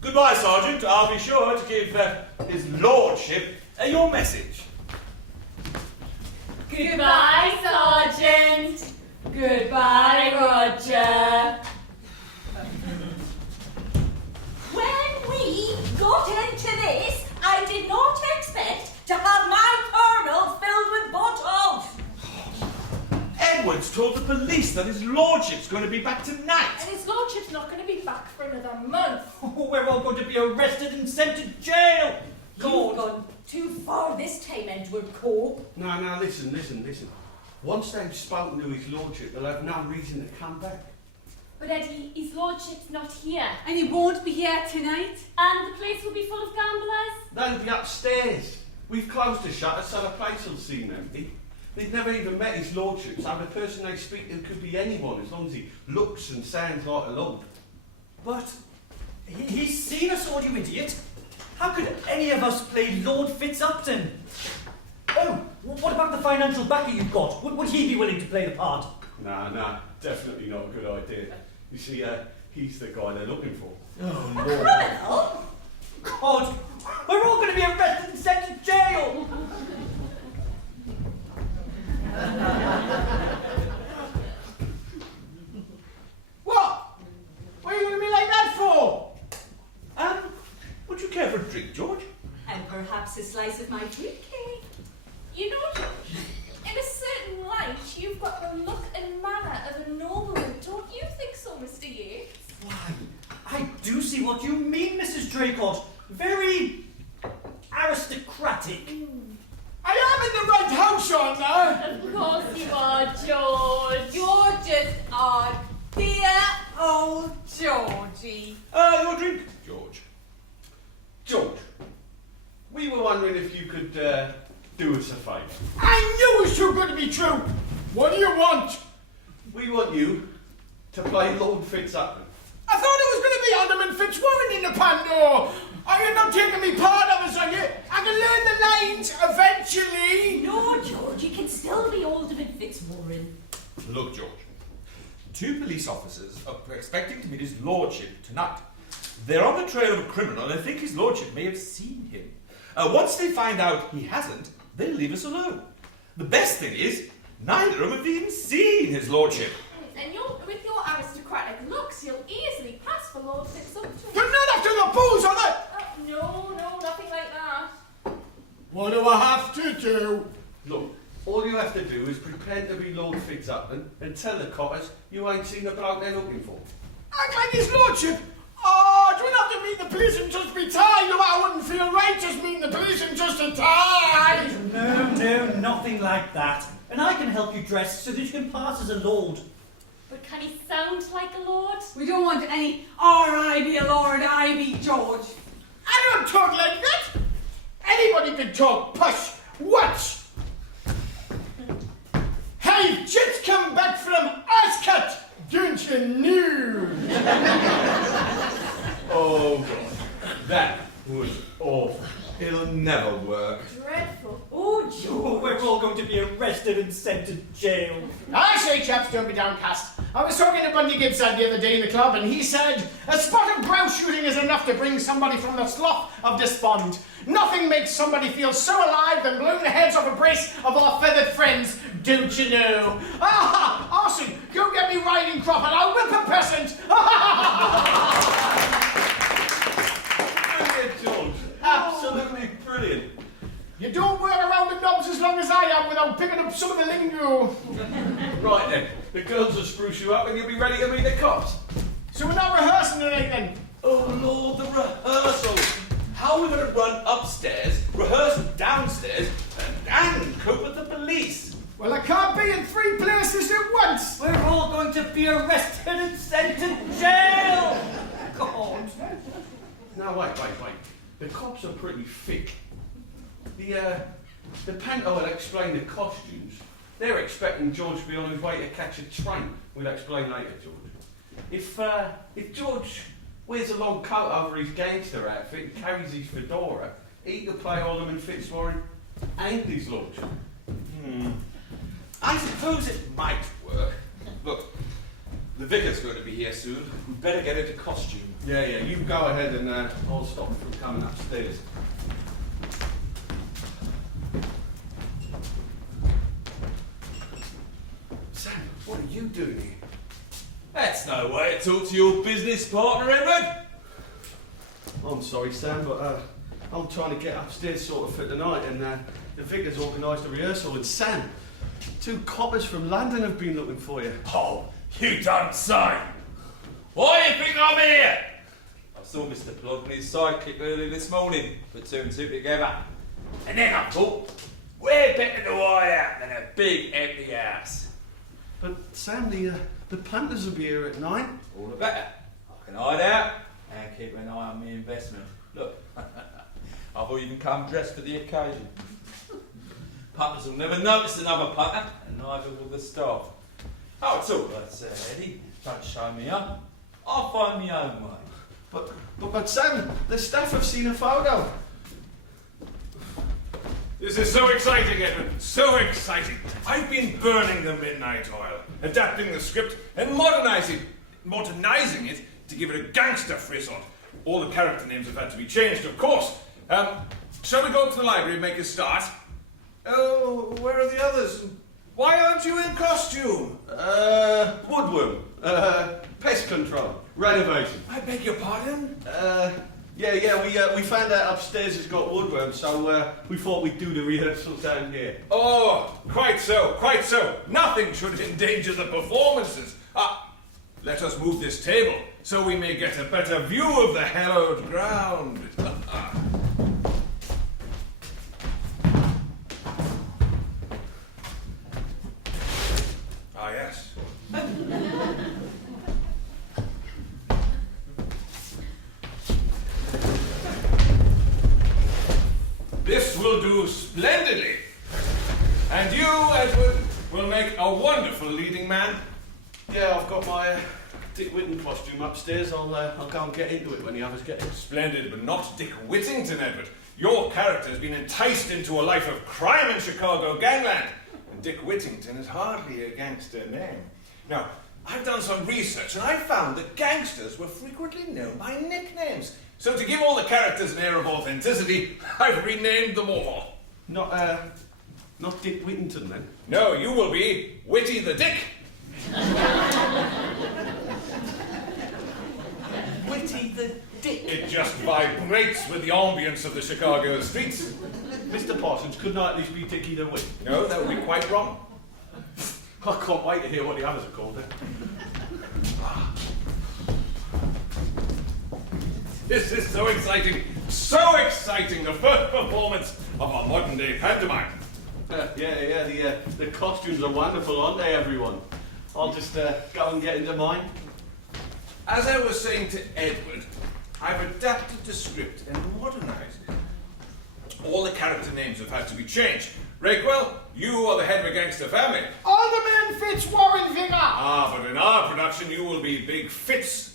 Goodbye, Sergeant. I'll be sure to give his lordship your message. Goodbye, Sergeant. Goodbye, Roger. When we got into this, I did not expect to have my kernels filled with bottles. Edward's told the police that his lordship's going to be back tonight. And his lordship's not going to be back for another month. Oh, we're all going to be arrested and sent to jail. You've gone too far this time, Edward Cope. No, listen. Once they've spoken to his lordship, they'll have no reason to come back. But Eddie, his lordship's not here. And he won't be here tonight. And the place will be full of gamblers. They'll be upstairs. We've closed the shutters so the place will seem empty. They've never even met his lordship, so the person they speak to could be anyone as long as he looks and sounds like a lord. But he's seen us all, you idiot. How could any of us play Lord Fitzupton? Oh, what about the financial backer you've got? Would he be willing to play the part? Nah, definitely not a good idea. You see, he's the guy they're looking for. Oh, A criminal? God, we're all going to be arrested and sent to jail! What? What are you going to be like that for? Would you care for a drink, George? And perhaps a slice of my fruitcake. You know, in a certain light, you've got the look and manner of a nobleman. Don't you think so, Mr. Yates? Why, I do see what you mean, Mrs. Draycott. Very aristocratic. I am in the right house, aren't I? Of course you are, George. You're just our dear Oh, Georgie. Your drink, George. George, we were wondering if you could do us a favour. I knew it was too good to be true. What do you want? We want you to play Lord Fitzupton. I thought it was going to be Alderman Fitzwarren in the panto. Are you not taking me part of this, are you? I can learn the lines eventually. No, George, you can still be Alderman Fitzwarren. Look, George. 2 police officers are expecting to meet his lordship tonight. They're on the trail of a criminal and they think his lordship may have seen him. Once they find out he hasn't, they'll leave us alone. The best thing is, neither of them have even seen his lordship. And with your aristocratic looks, you'll easily pass for Lord Fitzupton. You're not after the booze, are they? No, nothing like that. What do I have to do? Look, all you have to do is pretend to be Lord Fitzupton and tell the coppers you ain't seen the bloke they're looking for. Act like his lordship? Oh, do we have to meet the police and just be tied? No, I wouldn't feel right just meeting the police and just a tie. No, nothing like that. And I can help you dress so that you can pass as a lord. But can he sound like a lord? We don't want any R.I. be a lord, I be George. I don't talk like that. Anybody can talk. Push. Watch. Hey, just come back from Ascot. Don't you know? Oh, God. That was awful. It'll never work. Dreadful. Oh, Joe, we're all going to be arrested and sent to jail. I say, chaps, don't be downcast. I was talking to Bundy Gibbside the other day in the club, and he said, a spot of grouse shooting is enough to bring somebody from the slough of despond. Nothing makes somebody feel so alive than blowing the heads off a brace of our feathered friends, don't you know? Ah, Arson, go get me riding crop and I'll whip a peasant. Brilliant, George. Absolutely brilliant. You don't work around the knobs as long as I am without picking up some of the lingo. Right then, the girls will spruce you up and you'll be ready to meet the cops. So we're not rehearsing tonight then? Oh, Lord, the rehearsal. How are we going to run upstairs, rehearse downstairs, and cope with the police? Well, I can't be in 3 places at once. We're all going to be arrested and sent to jail. God. No, wait. The cops are pretty thick. The panto will explain the costumes. They're expecting George to be on his way to catch a train. We'll explain later, George. If George wears a long coat over his gangster outfit and carries his fedora, he could play Alderman Fitzwarren and his lordship. I suppose it might work. Look, the vicar's going to be here soon. We'd better get into costume. Yeah, you go ahead and I'll stop from coming upstairs. Sam, what are you doing here? That's no way to talk to your business partner, Edward. I'm sorry, Sam, but I'm trying to get upstairs sort of for tonight, and the vicar's organised a rehearsal, and Sam, 2 coppers from London have been looking for you. Oh, you don't say. Why do you think I'm here? I saw Mr. Plod and his sidekick early this morning, put 2 and 2 together. And then I thought, we're better to hide out than a big empty house. But Sam, the punters will be here at 9. All the better. I can hide out and keep an eye on my investment. Look, I've even come dressed for the occasion. Punters will never notice another punter, and neither will the staff. Oh, it's all right, Eddie. Don't show me up. I'll find my own way. But Sam, the staff have seen a photo. This is so exciting, Edmund. So exciting. I've been burning the midnight oil, adapting the script and modernizing it to give it a gangster frisson. All the character names have had to be changed, of course. Shall we go up to the library and make a start? Oh, where are the others? Why aren't you in costume? Woodworm, pest control, renovation. I beg your pardon? We found out upstairs has got woodworm, so we thought we'd do the rehearsals down here. Oh, quite so. Nothing should endanger the performances. Let us move this table so we may get a better view of the hallowed ground. Yes. This will do splendidly. And you, Edward, will make a wonderful leading man. Yeah, I've got my Dick Whittington costume upstairs. I'll go and get into it when the others get in. Splendid, but not Dick Whittington, Edward. Your character has been enticed into a life of crime in Chicago gangland. And Dick Whittington is hardly a gangster name. Now, I've done some research and I found that gangsters were frequently known by nicknames. So to give all the characters an air of authenticity, I've renamed them all. Not Dick Whittington, then? No, you will be Whitty the Dick. Whitty the Dick? It just vibrates with the ambience of the Chicago streets. Mr. Parsons, couldn't I at least be Dickie the Wit? No, that would be quite wrong. I can't wait to hear what the others are called then. This is so exciting, so exciting, the first performance of our modern day pantomime. The costumes are wonderful, aren't they, everyone? I'll just go and get into mine. As I was saying to Edward, I've adapted the script and modernised it. All the character names have had to be changed. Rakewell, you are the head of a gangster family. Alderman Fitzwarren Vicar. Ah, but in our production you will be Big Fitz.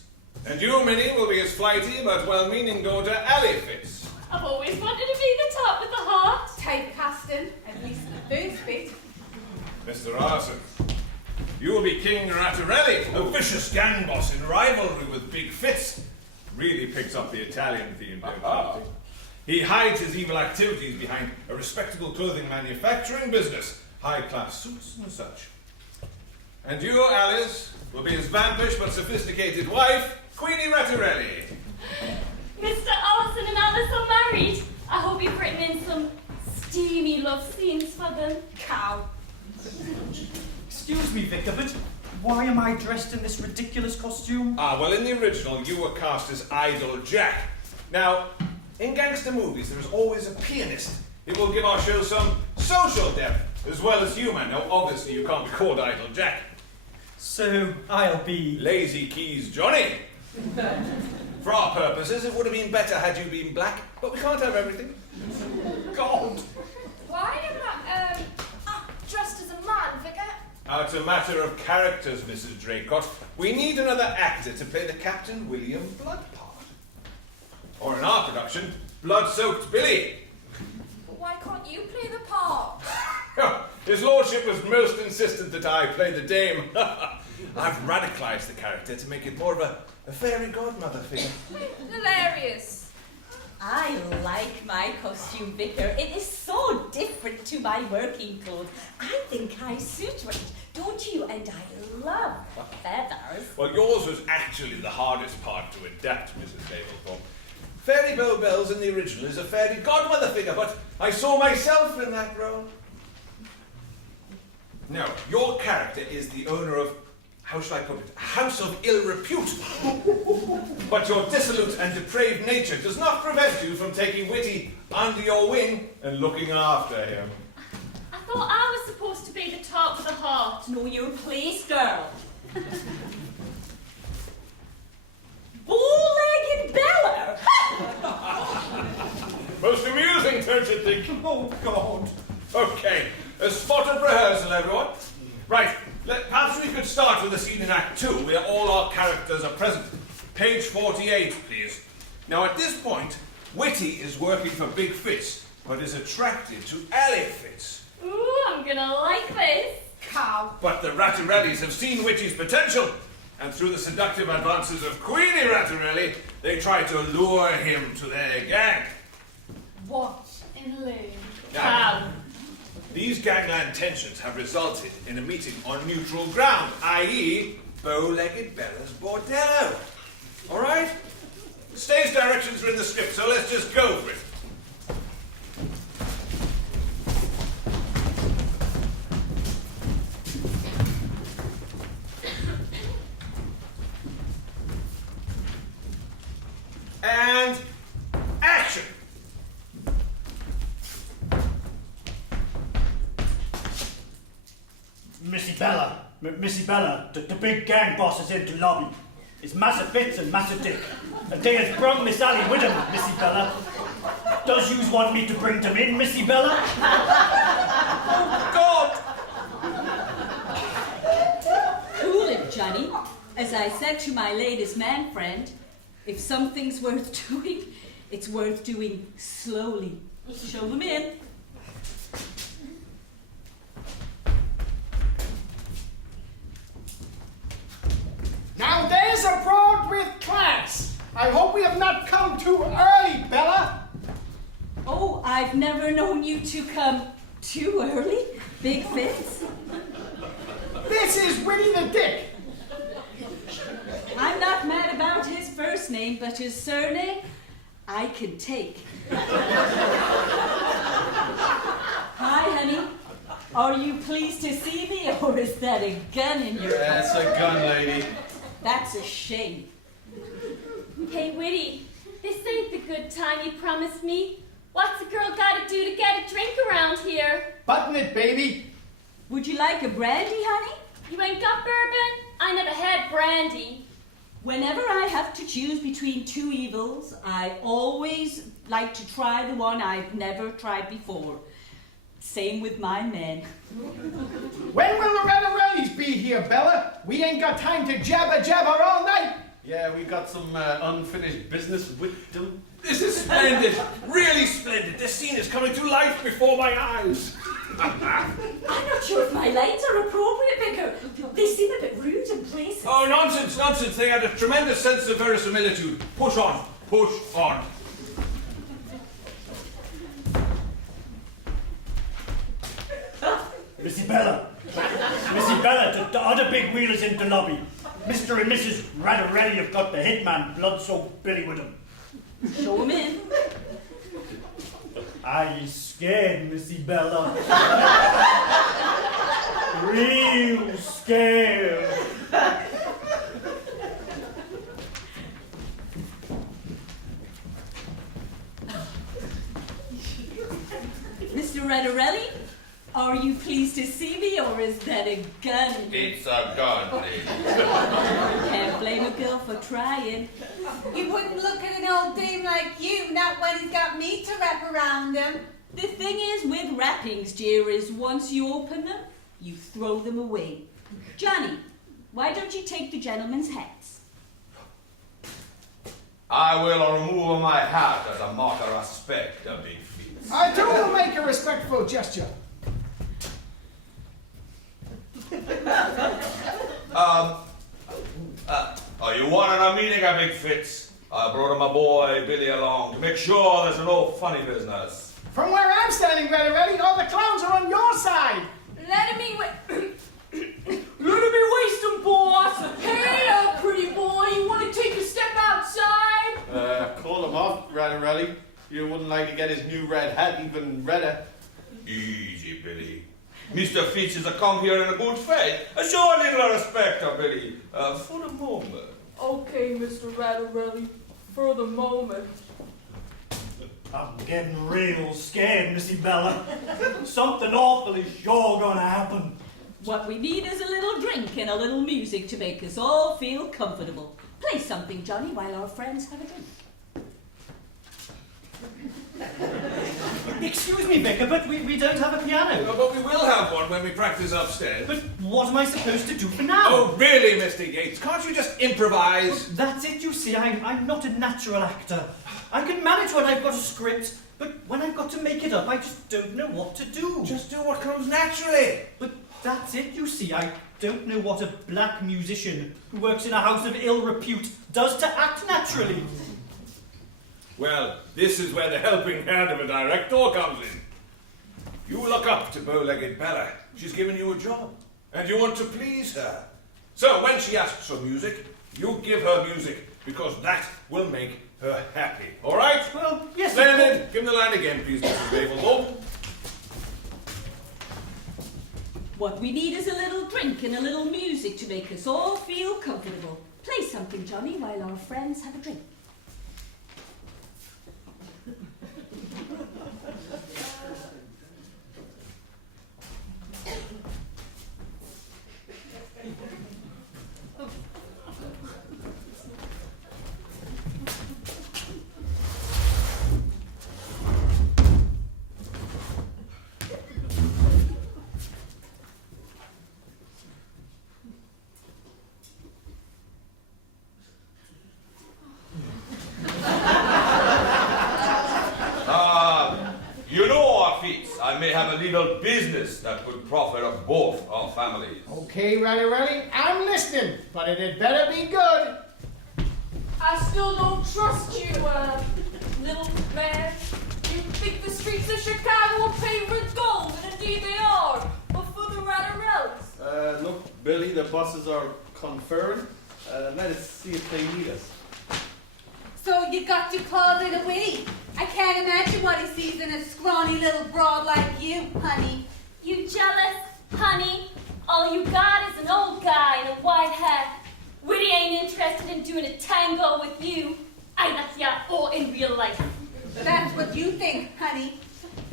And you, Minnie, will be his flighty but well-meaning daughter, Ally Fitz. I've always wanted to be the top with the heart. Typecasting, at least the first bit. Mr. Arson, you will be King Rattarelli, a vicious gang boss in rivalry with Big Fitz. Really picks up the Italian theme, don't you? He hides his evil activities behind a respectable clothing manufacturing business, high-class suits and such. And you, Alice, will be his vampish but sophisticated wife, Queenie Rattarelli. Mr. Arson and Alice are married. I hope you've written in some steamy love scenes for them. Cow. Excuse me, Vicar, but why am I dressed in this ridiculous costume? Well, in the original, you were cast as Idol Jack. Now, in gangster movies, there is always a pianist. It will give our show some social depth, as well as humour. Now, obviously, you can't be called Idol Jack. So, I'll be... Lazy Keys Johnny. For our purposes, it would have been better had you been black, but we can't have everything. God! Why am I, dressed as a man, Vicar? It's a matter of characters, Mrs. Draycott. We need another actor to play the Captain William Blood part. Or in our production, Blood-Soaked Billy. Why can't you play the part? His lordship was most insistent that I play the dame. I've radicalised the character to make it more of a fairy godmother figure. Hilarious. I like my costume, Vicar. It is so different to my working clothes. I think I suit it, don't you? And I love feathers. Well, yours was actually the hardest part to adapt, Mrs. Staplethorpe. Fairy Bow Bells in the original is a fairy godmother figure, but I saw myself in that role. No, your character is the owner of, how shall I put it, a house of ill repute. But your dissolute and depraved nature does not prevent you from taking Whitty under your wing and looking after him. I thought I was supposed to be the top with the heart. Know your place, girl. Bow-legged Bella! Most amusing, don't you think? Oh, God. Okay, a spot of rehearsal, everyone. Right, perhaps we could start with the scene in Act 2, where all our characters are present. Page 48, please. Now, at this point, Whitty is working for Big Fitz, but is attracted to Ally Fitz. Ooh, I'm gonna like this. Cow. But the Rattarellis have seen Whitty's potential, and through the seductive advances of Queenie Rattarelli, they try to lure him to their gang. Watch and learn. Now, these gangland tensions have resulted in a meeting on neutral ground, i.e. Bow-legged Bella's bordello. All right? Stage directions are in the script, so let's just go for it. And action! Missy Bella, the big gang boss is in to lobby. It's Massa Fitz and Massa Dick. And they has brung Miss Sally with him, Missy Bella. does you want me to bring them in, Missy Bella? Oh, God! Cool it, Johnny. As I said to my latest man friend, if something's worth doing, it's worth doing slowly. Show them in. Now there's a broad with class. I hope we have not come too early, Bella. Oh, I've never known you to come too early, Big Fitz. This is Winnie the Dick. I'm not mad about his first name, but his surname, I can take. Hi, honey. Are you pleased to see me, or is that a gun in your Yeah, it's a gun, lady. That's a shame. Hey, Whitty, this ain't the good time you promised me. What's a girl gotta do to get a drink around here? Button it, baby. Would you like a brandy, honey? You ain't got bourbon? I never had brandy. Whenever I have to choose between two evils, I always like to try the one I've never tried before. Same with my men. When will the Radarellis be here, Bella? We ain't got time to jabber all night. Yeah, we got some unfinished business with them. This is splendid, really splendid. This scene is coming to life before my eyes. I'm not sure if my lights are appropriate, Vicar. They seem a bit rude in places. Oh, nonsense, nonsense. They had a tremendous sense of verisimilitude. Push on, push on. Missy Bella, the other big wheelers in the lobby. Mr. and Mrs. Radarelli have got the hitman blood-soaked Billy with them. Show them in. Are you scared, Missy Bella? Real scared. Mr. Radarelli, are you pleased to see me, or is that a gun? It's a gun, lady. Can't blame a girl for trying. You wouldn't look at an old dame like you, not when he's got me to wrap around him. The thing is with wrappings, dear, is once you open them, you throw them away. Johnny, why don't you take the gentlemen's hats? I will remove my hat as a mark of respect, a big feat. I too will make a respectful gesture. You wanted a meeting, a big Fitz? I brought my boy Billy along to make sure there's no funny business. From where I'm standing, Radarelli, all the clowns are on your side. Let me waste them, boss. Hey, pretty boy, you want to take a step outside? Call him off, Radarelli. You wouldn't like to get his new red hat even redder. Easy, Billy. Mr. Fitz has come here in a good faith. Show a little respect, Billy, for the moment. Okay, Mr. Radarelli, for the moment. I'm getting real scared, Missy Bella. Something awful is sure gonna happen. What we need is a little drink and a little music to make us all feel comfortable. Play something, Johnny, while our friends have a drink. Excuse me, Vicar, but we don't have a piano. But we will have one when we practice upstairs. But what am I supposed to do for now? Oh, really, Mr. Yates? Can't you just improvise? That's it, you see. I'm not a natural actor. I can manage when I've got a script, but when I've got to make it up, I just don't know what to do. Just do what comes naturally. But that's it, you see. I don't know what a black musician who works in a house of ill repute does to act naturally. Well, this is where the helping hand of a director comes in. You look up to bow-legged Bella. She's given you a job, and you want to please her. So when she asks for music, you give her music, because that will make her happy. All right? Well, yes. Splendid. Give him the line again, please, Mrs. Raventhorpe. What we need is a little drink and a little music to make us all feel comfortable. Play something, Johnny, while our friends have a drink. meets, I may have a little business that would profit of both our families. Okay, Rally, I'm listening, but it had better be good. I still don't trust you, little man. You think the streets of Chicago are paved with gold, and indeed they are. But for the Ratterells. Look, Billy, the bosses are conferring. Let us see if they need us. So you got your closet away. I can't imagine what he sees in a scrawny little broad like you, honey. You jealous, honey? All you got is an old guy in a white hat. Willie ain't interested in doing a tango with you, either here or in real life. That's what you think, honey.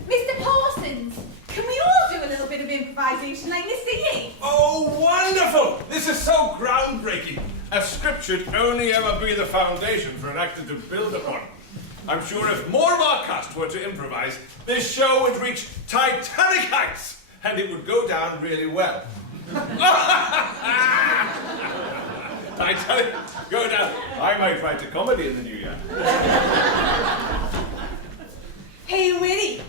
Mr. Parsons, can we all do a little bit of improvisation like Mr. Yates? Oh, wonderful! This is so groundbreaking. A script should only ever be the foundation for an actor to build upon. I'm sure if more of our cast were to improvise, this show would reach titanic heights, and it would go down really well. Titanic, go down. I might write a comedy in the new year. Hey, Willie,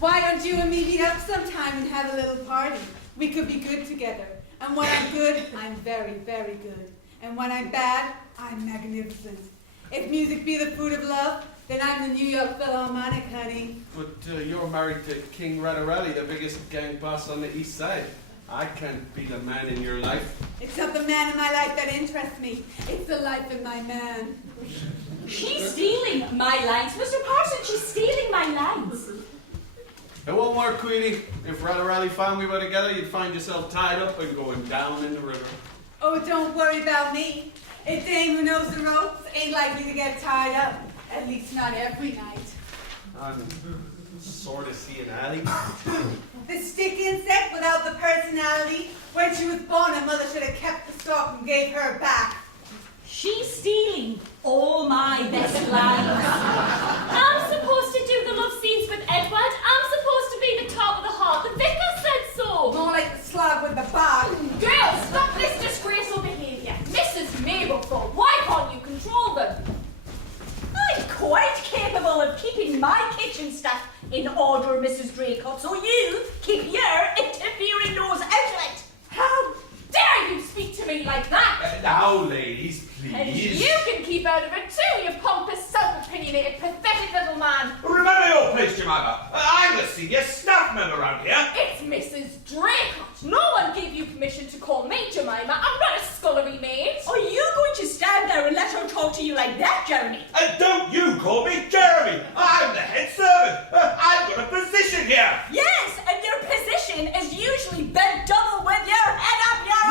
why don't you and me meet up sometime and have a little party? We could be good together. And when I'm good, I'm very, very good. And when I'm bad, I'm magnificent. If music be the fruit of love, then I'm the New York Philharmonic, honey. But you're married to King Ratterelli, the biggest gang boss on the east side. I can't be the man in your life. It's not the man in my life that interests me. It's the life of my man. She's stealing my lines. Mr. Parsons, she's stealing my lines. It won't work, Queenie. If Ratterelli family were together, you'd find yourself tied up and going down in the river. Oh, don't worry about me. A dame who knows the ropes ain't likely to get tied up. At least not every night. I'm sort of seeing Allie. The stick insect without the personality. When she was born, her mother should have kept the stalk and gave her back. She's stealing all my best lines. I'm supposed to do the love scenes with Edward. I'm supposed to be the top of the heart. The vicar said so. More like the slug with the bar. Girls, stop this disgraceful behaviour. Mrs. Mablethorpe, why can't you control them? I'm quite capable of keeping my kitchen staff in order, Mrs. Draycott, so you keep your interfering nose out of it. How dare you speak to me like that? Now, ladies, And please. you can keep out of it too, you pompous, self-opinionated, pathetic little man. Remember your place, Jemima. I'm the senior staff member around here. It's Mrs. Draycott. No one gave you permission to call me Jemima. I'm not a scullery maid. Are you going to stand there and let her talk to you like that, Jeremy? And don't you call me Jeremy. I'm the head servant. I've got a position here. Yes, and your position is usually bent double with your head up your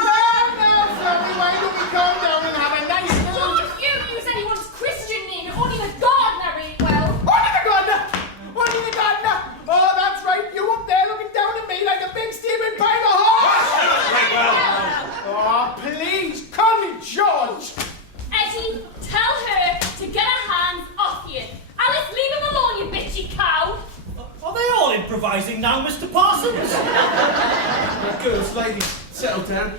Now, Zoe, why don't we calm down and have a nice little... Don't you use anyone's Christian name. Only the gardener ain't well. Only the gardener! Only the gardener! Oh, that's right. You up there looking down at me like a big steaming pile of horse! Oh, please, call me George. Eddie, tell her to get her hands off you. Alice, leave him alone, you bitchy cow. Are they all improvising now, Mr. Parsons? Girls, ladies, settle down.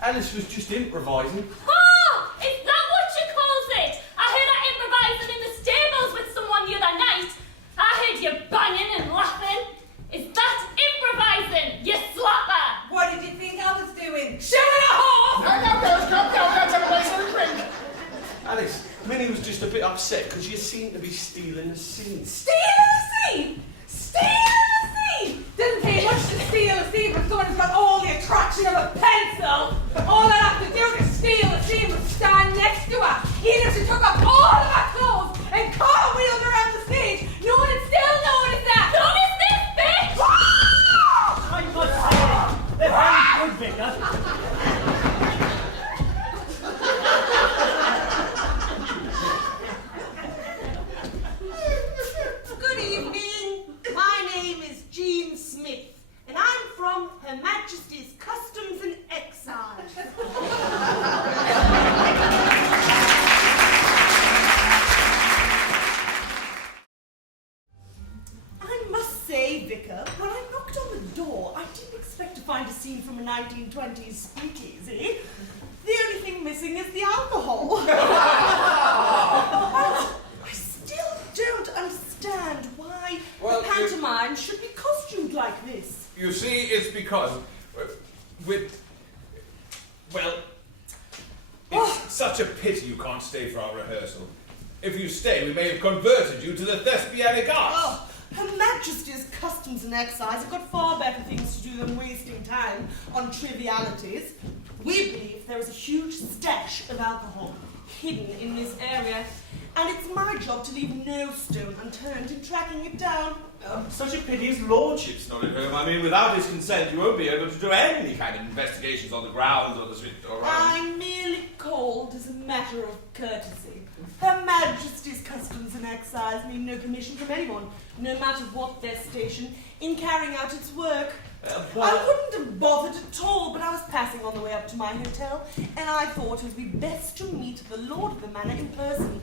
Alice was just improvising. Oh, is that what you calls it? I heard her improvising in the stables with someone the other night. I heard you banging and laughing. Is that improvising, you slapper? What did you think I was doing? Shooting a horse! Now, girls, calm down. Let's have a nice little drink. Alice, Minnie was just a bit upset because you seem to be stealing the scene. Steal the scene! Steal the scene! Doesn't take much to steal a scene from someone who's got all the attraction of a pencil. All I have to do to steal the scene was stand next to her. Even if she took off all of her clothes and cartwheeled around the stage, no one would still notice that. Notice this, bitch! I must say, they're very good, Vicar. Good evening. My name is Jean Smith, and I'm from Her Majesty's Customs and Excise. I must say, Vicar, when I knocked on the door, I didn't expect to find a scene from a 1920s speakeasy. The only thing missing is the alcohol. I still don't understand why Well, the pantomime should be wouldn't like this. You see, it's because it's such a pity you can't stay for our rehearsal. If you stay, we may have converted you to the thespianic arts. Oh, Her Majesty's Customs and Excise have got far better things to do than wasting time on trivialities. We believe there is a huge stash of alcohol hidden in this area, and it's my job to leave no stone unturned in tracking it down. Such a pity his lordship's not at home. I mean, without his consent, you won't be able to do any kind of investigations on the grounds or the street or around. I merely called as a matter of courtesy. Her Majesty's Customs and Excise need no permission from anyone, no matter what their station, in carrying out its work. I wouldn't have bothered at all, but I was passing on the way up to my hotel, and I thought it would be best to meet the Lord of the Manor in person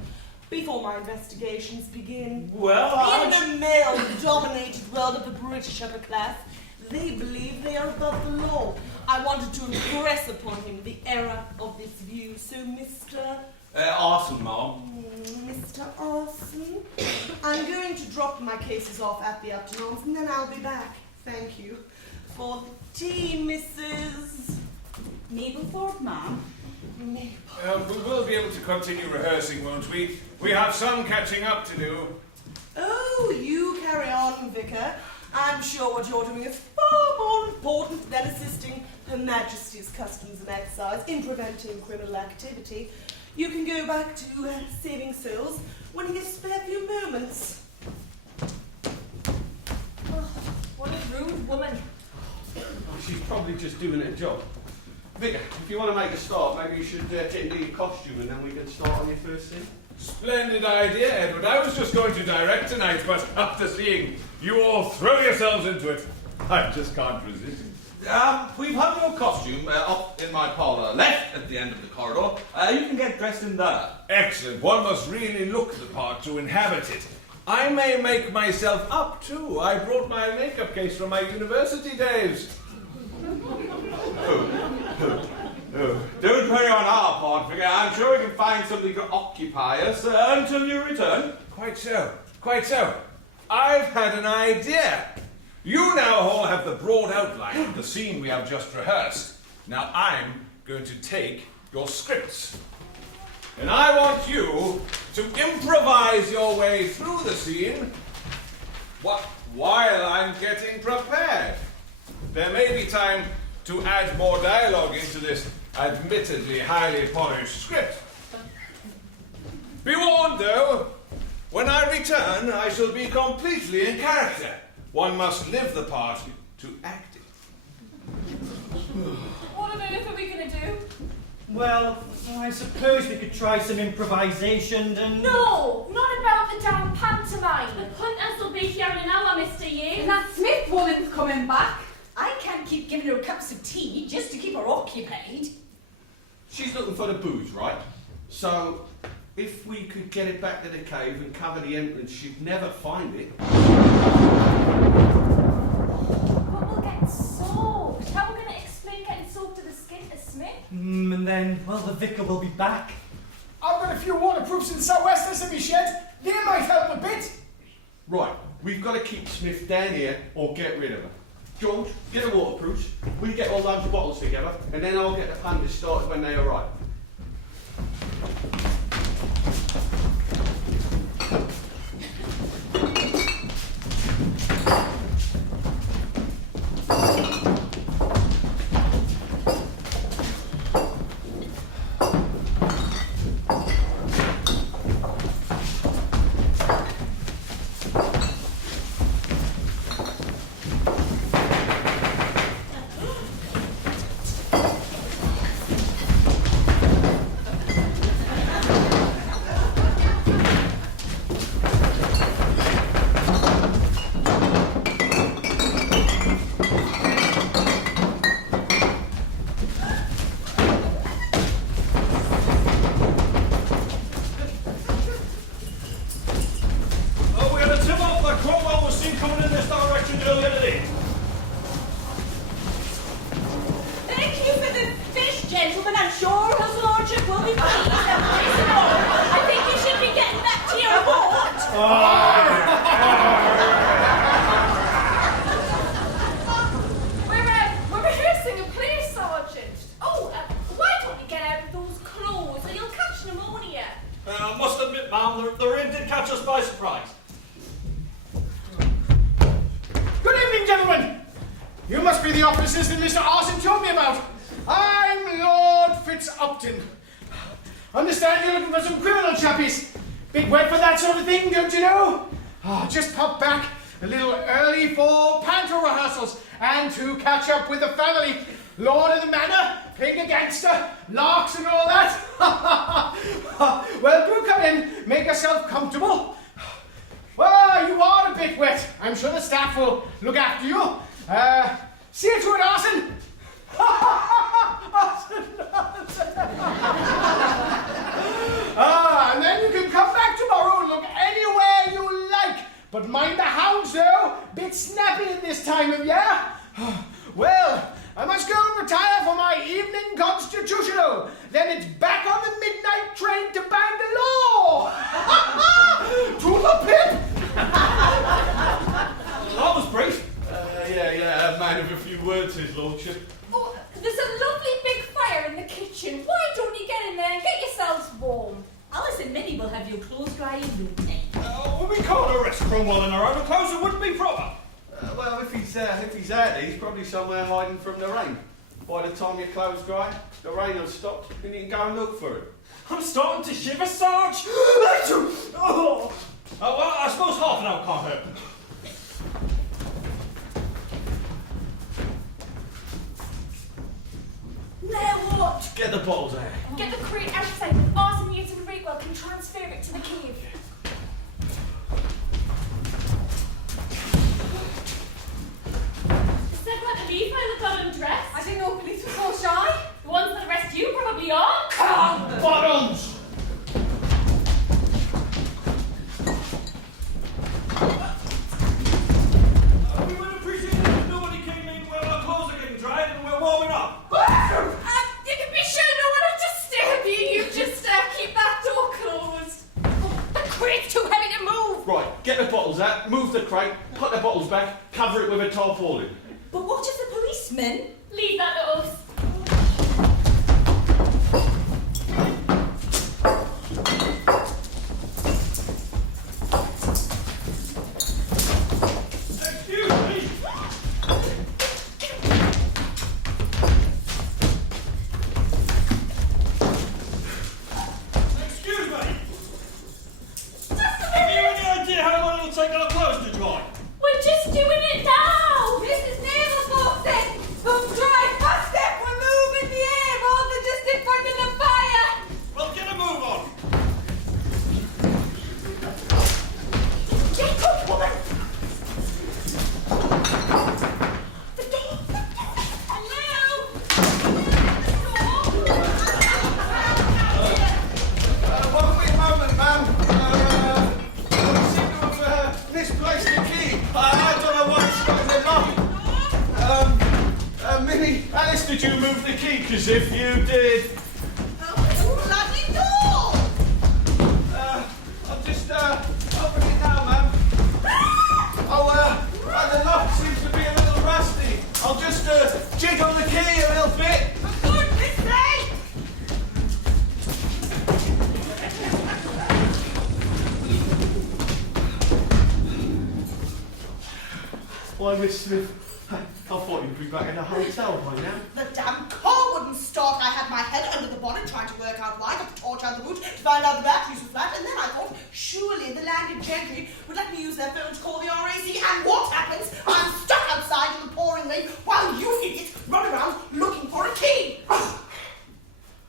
before my investigations begin. Well, in the male-dominated world of the British upper class, they believe they are above the law. I wanted to impress upon him the error of this view, so Mr. Arson, ma'am. Mr. Arson, I'm going to drop my cases off at the Upton Arms, and then I'll be back. Thank you. For the tea, Mrs. Mablethorpe, ma'am. We will be able to continue rehearsing, won't we? We have some catching up to do. Oh, you carry on, Vicar. I'm sure what you're doing is far more important than assisting Her Majesty's Customs and Excise in preventing criminal activity. You can go back to saving souls when you get a spare few moments. Oh, what a rude woman. She's probably just doing her job. Vicar, if you want to make a start, maybe you should get into your costume and then we can start on your first scene. Splendid idea, Edward. I was just going to direct tonight, but after seeing you all throw yourselves into it, I just can't resist. We've hung your costume up in my parlour, left at the end of the corridor. You can get dressed in there. Excellent. One must really look the part to inhabit it. I may make myself up too. I brought my makeup case from my university days. Don't worry on our part, Vicar. I'm sure we can find something to occupy us until you return. Quite so. Quite so. I've had an idea. You now all have the broad outline of the scene we have just rehearsed. Now I'm going to take your scripts. And I want you to improvise your way through the scene while I'm getting prepared. There may be time to add more dialogue into this admittedly highly polished script. Be warned though, when I return I shall be completely in character. One must live the part to act it. What on earth are we going to do? Well, I suppose we could try some improvisation and... No, not about the damn pantomime. The punters will be here in an hour, Mr. Yates. And that Smith woman's coming back. I can't keep giving her cups of tea just to keep her occupied. She's looking for the booze, right? So, if we could get it back to the cave and cover the entrance, she'd never find it. But we'll get soaked. How are we going to explain getting soaked to the skin to Smith? and then, well, the vicar will be back. I've got a few waterproofs in sou'westers in my shed. They might help a bit. Right, we've got to keep Smith down here or get rid of her. George, get the waterproofs, we get all those bottles together, and then I'll get the pandas started when they arrive. You must be the officers that Mr. Arson told me about. I'm Lord Fitzupton. Understand you're looking for some criminal chappies. Bit wet for that sort of thing, don't you know? Just pop back a little early for panto rehearsals and to catch up with the family. Lord of the manor, playing a gangster, larks and all that. Well, do come in, make yourself comfortable. Well, you are a bit wet. I'm sure the staff will look after you. See you to it, Arson. And then you can come back tomorrow and look anywhere you like. But mind the hounds, though. Bit snappy at this time of year. Well, I must go and retire for my evening constitutional. Then it's back on the midnight train to Bangalore. To the pit. That was brief. Yeah, a man of a few words, his lordship. Oh, there's a lovely big fire in the kitchen. Why don't you get in there and get yourselves warm? Alice and Minnie will have your clothes dry in no time. We can't arrest Cromwell in our own clothes, it wouldn't be proper. Well, if he's out there, he's probably somewhere hiding from the rain. By the time your clothes dry, the rain will stop and you can go and look for it. I'm starting to shiver, Sarge. Oh, well, I suppose half an hour can't hurt. Now what? Get the bottles out. Get the crate outside. Arson, you and Ratewell can transfer it to the cave. Said that Levi that got undressed. I didn't know police were so shy. The ones that arrest you probably are. Come, bottoms! We would appreciate it if nobody came in while our clothes are getting dried and we're warming up. You can be sure no one will disturb you. You just keep that door closed. Oh, the crate's too heavy to move. Right, get the bottles out, move the crate, put the bottles back, cover it with a tarpaulin. But what of the policemen? Leave that to us. Excuse me. Excuse me. Have you any idea how long it'll take our clothes to dry? We're just doing it now. Mrs. Navelthorpe said, come drive fast step, we're moving the air, all the just in front of the fire. Well, get a move on. Get up, woman. One quick moment, ma'am. We seem to have misplaced the key. I don't know why it's got in the lock. Minnie, Alice, did you move the key? Because if you did... Bloody door! I'll just open it now, ma'am. The lock seems to be a little rusty. I'll just jiggle the key a little bit. For goodness sake! Why, Miss Smith, I thought you'd be back in the hotel by now. The damn car wouldn't start. I had my head under the bonnet trying to work out why, got the torch out the boot to find out the batteries were flat, and then I thought surely the landed gentry would let me use their phone to call the RAC, and what happens? I'm stuck outside in the pouring rain while you idiots run around looking for a key.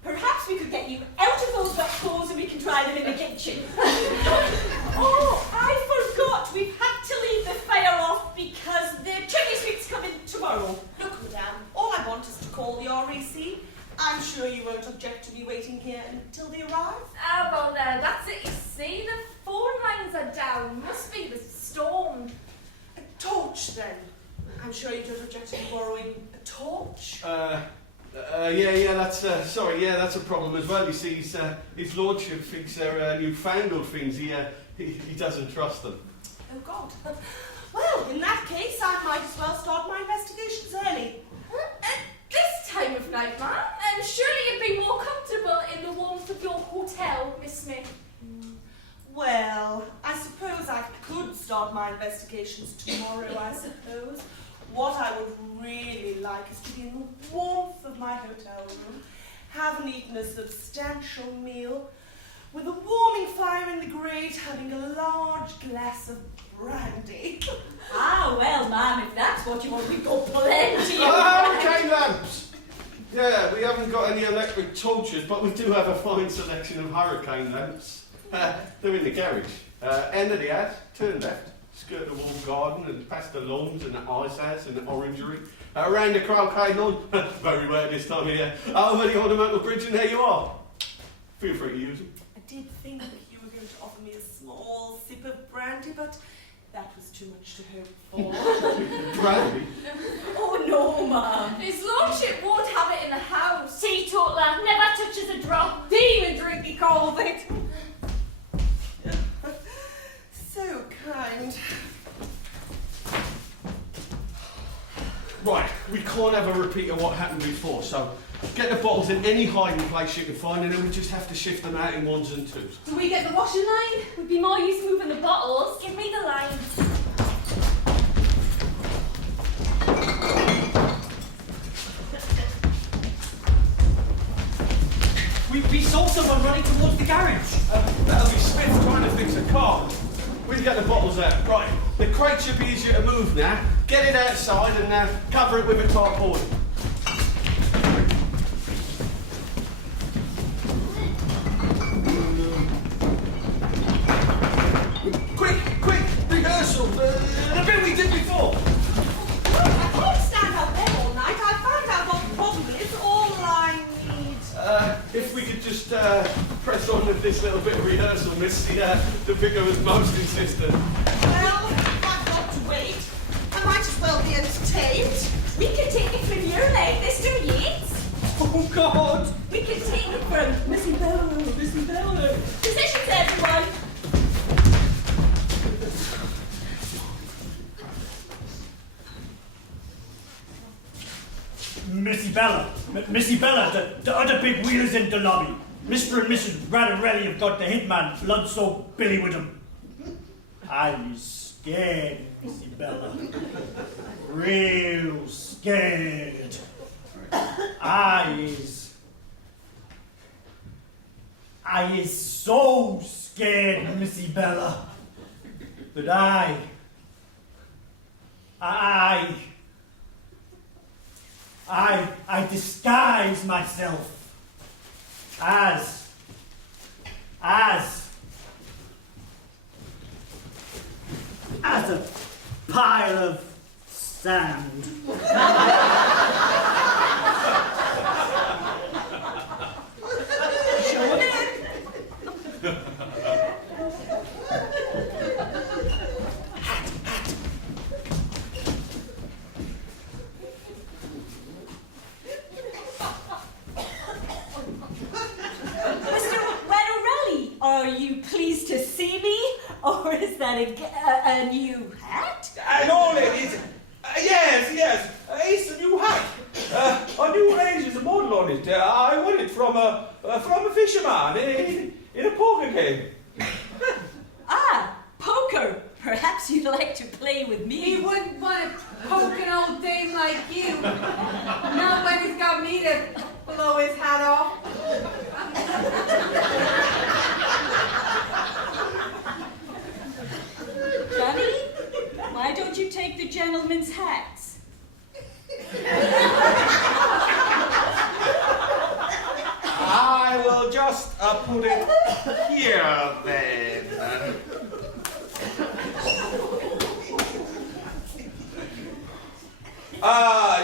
Perhaps we could get you out of those wet clothes and we can dry them in the kitchen. Oh, I forgot. We've had to leave the fire off because the chimney sweep's coming tomorrow. Look, madame, all I want is to call the RAC. I'm sure you won't object to me waiting here until they arrive. Oh, well, there, that's it. You see, the phone lines are down. Must be the storm. A torch, then. I'm sure you don't object to me borrowing a torch. That's a problem as well. You see, his lordship thinks they're newfangled things. He doesn't trust them. Oh, God. Well, in that case, I might as well start my investigations early. At this time of night, ma'am, surely you'd be more comfortable in the warmth of your hotel, Miss Smith. Well, I suppose I could start my investigations tomorrow, I suppose. what I would really like is to be in the warmth of my hotel room, having eaten a substantial meal, with a warming fire in the grate, having a large glass of brandy. Ah, well, ma'am, if that's what you want, we've got plenty of Hurricane lamps! Yeah, we haven't got any electric torches, but we do have a fine selection of hurricane lamps. They're in the garage. End of the ad, turn left, skirt the walled garden and past the lawns and the ice house and the orangery. Around the croquet lawn, very wet this time of year. Over the ornamental bridge, and there you are. Feel free to use them. I did think you were going to offer me a small sip of brandy, but that was too much to hope for. Brandy? Oh, no, ma'am. His lordship won't have it in the house. Teetotaler, never touches a drop. Demon drink, he calls it. So kind. Right, we can't have a repeat of what happened before, so get the bottles in any hiding place you can find, and then we just have to shift them out in ones and twos. Do we get the washing line? Would be more use moving the bottles. Give me the line. We saw someone running towards the garage. That'll be Smith trying to fix a car. We'll get the bottles out. Right, the crate should be easier to move now. Get it outside and cover it with a tarpaulin. Quick, rehearsal. The bit we did before. I can't stand out there all night. I'll find out what the problem is. All I need. If we could just press on with this little bit of rehearsal, Miss, the vicar was most insistent. Well, I've got to wait. I might as well be entertained. We can take it from your leg, Mr. Yates. Oh, God! We can take it from Missy Bellow. Positions, everyone. Missy Bella, the other big wheelers in the lobby. Mr. and Mrs. Radarelli have got the hitman, blood-soaked Billy with them. I'm scared, Missy Bella. Real scared. I is so scared, Missy Bella, that I disguise myself as a pile of sand. Are you pleased to see me, or is that a new hat? No, ladies. Yes. It's a new hat. A new range is a model on it. I won it from a fisherman in a poker game. Ah, poker. Perhaps you'd like to play with me. He wouldn't want to poke an old dame like you. Not when he's got me to blow his hat off. Johnny, why don't you take the gentleman's hats? I will just put it here then.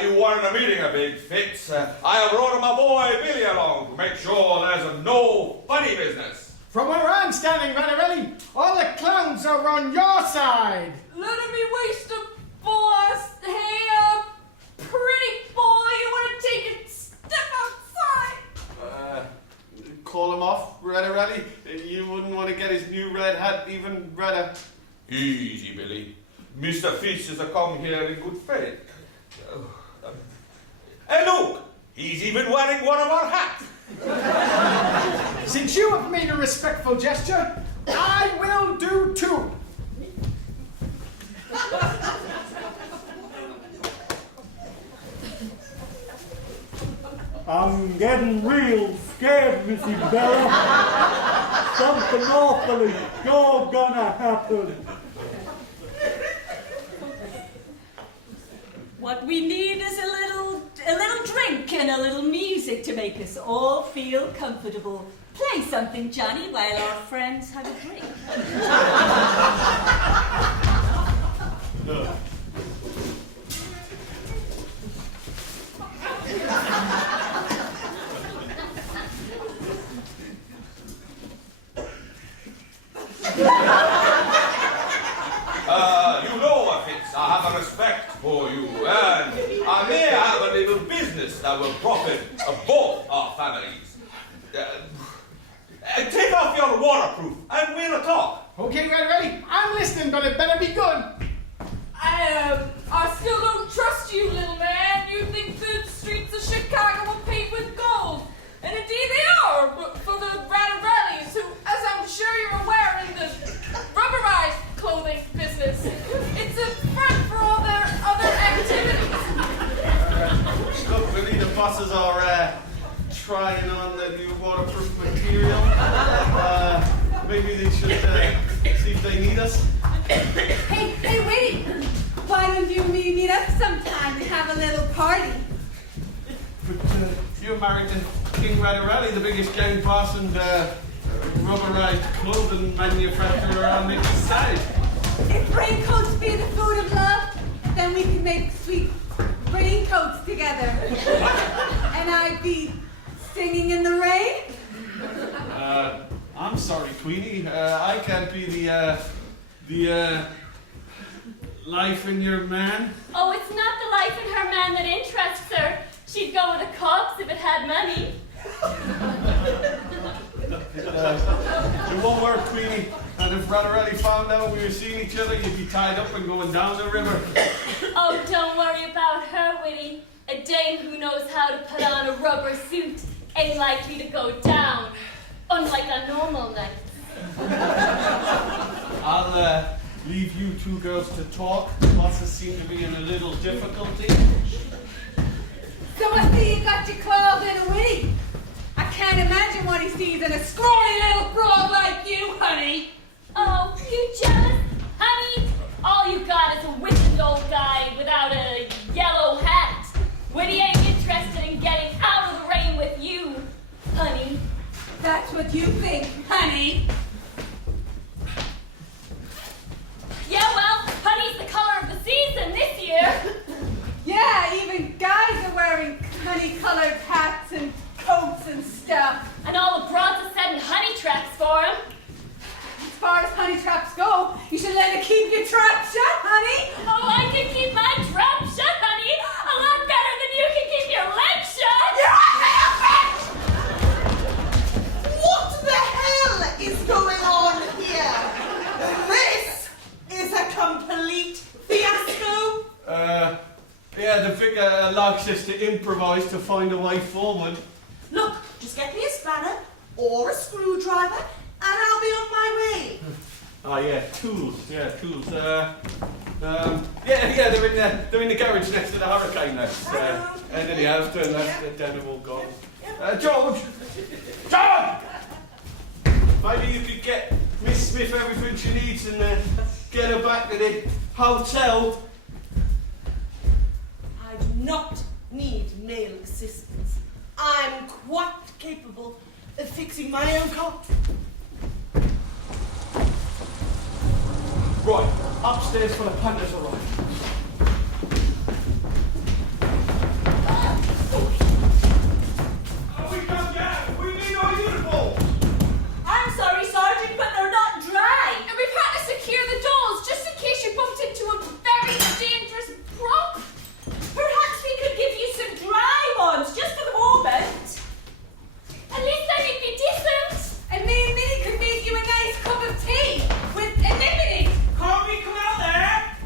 You wanted a meeting, a big Fitz. I have brought my boy Billy along to make sure there's no funny business. From where I'm standing, Radarelli, all the clowns are on your side. Let me waste a boss. Hey, pretty boy, you want to take a step outside? Call him off, Radarelli. You wouldn't want to get his new red hat even redder. Easy, Billy. Mr. Fitz is a come here in good faith. And look, he's even wearing one of our hats. Since you have made a respectful gesture, I will do too. I'm getting real scared, Missy Bella. Something awfully sure gonna happen. What we need is a little drink and a little music to make us all feel comfortable. Play something, Johnny, while our friends have a drink. You know, Fitz, I have a respect for you, and I may have a little business that will profit of both our families. Take off your waterproof and we'll talk. Okay, ready? I'm listening, but it better be good. I still don't trust you, little man. You think the streets of Chicago are paved with gold. And indeed they are, but for the Rattarellis, who, as I'm sure you're aware, are in the rubberized clothing business. It's a front for all their other activities. Look, Willie, the bosses are trying on the new waterproof material. Maybe they should see if they need us. Hey, wait! Why don't you meet up sometime to have a little party? But you're married to King Rattarelli, the biggest gang boss and rubberized clothing manufacturer on the east side. If raincoats be the food of love, then we can make sweet raincoats together. And I'd be singing in the rain. I'm sorry, Queenie. I can't be the life in your man. Oh, it's not the life in her man that interests her. She'd go with a cox if it had money. It won't work, Queenie. And if Rattarelli found out we were seeing each other, you'd be tied up and going down the river. Oh, don't worry about her, Willie. A dame who knows how to put on a rubber suit ain't likely to go down, unlike a normal night. I'll leave you two girls to talk. Bosses seem to be in a little difficulty. So I see you got your claws in a Winnie. I can't imagine what he sees in a scrawny little frog like you, honey. Oh, you jealous? Honey, all you got is a wizened old guy without a yellow hat. Willie ain't interested in getting out of the rain with you, honey. That's what you think, honey. Yeah, well, honey's the color of the season this year. Yeah, even guys are wearing honey-colored hats and coats and stuff. And all the broads are setting honey traps for him. As far as honey traps go, you should let it keep your trap shut, honey. Oh, I can keep my trap shut, honey. A lot better than you can keep your legs shut. What the hell is going on here? This is a complete fiasco. Yeah, the vicar likes us to improvise to find a way forward. Look, just get me a spanner or a screwdriver and I'll be on my way. Oh yeah, tools. Yeah, tools. They're in the garage next to the hurricane nest. And then the Afton, then they're all gone. George! Maybe you could get Miss Smith everything she needs and get her back to the hotel. I do not need male assistance. I'm quite capable of fixing my own cot. Right, upstairs for the punters arrive. We can't get. We need our uniforms. I'm sorry, Sergeant, but they're not dry. And we've had to secure the doors just in case you bumped into a very dangerous prop. Perhaps we could give you some dry ones, just for the moment. At least then you'd be decent. And me and Minnie could make you a nice cup of tea with a lemony. Can't we come out there?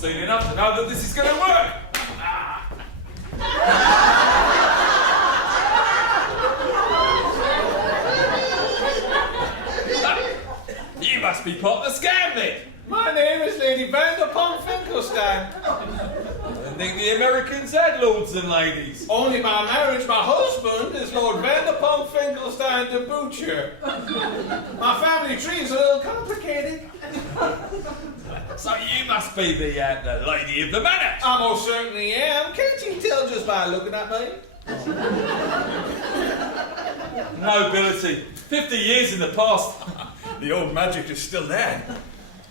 seen enough to know that this is going to work. You must be part of the scam then. My name is Lady Vanderpump Finkelstein. I think the Americans had lords and ladies. Only by marriage, my husband is Lord Vanderpump Finkelstein the Butcher. My family tree is a little complicated. So you must be the lady of the manor. I most certainly am. Can't you tell just by looking at me? Nobility. 50 years in the past. The old magic is still there.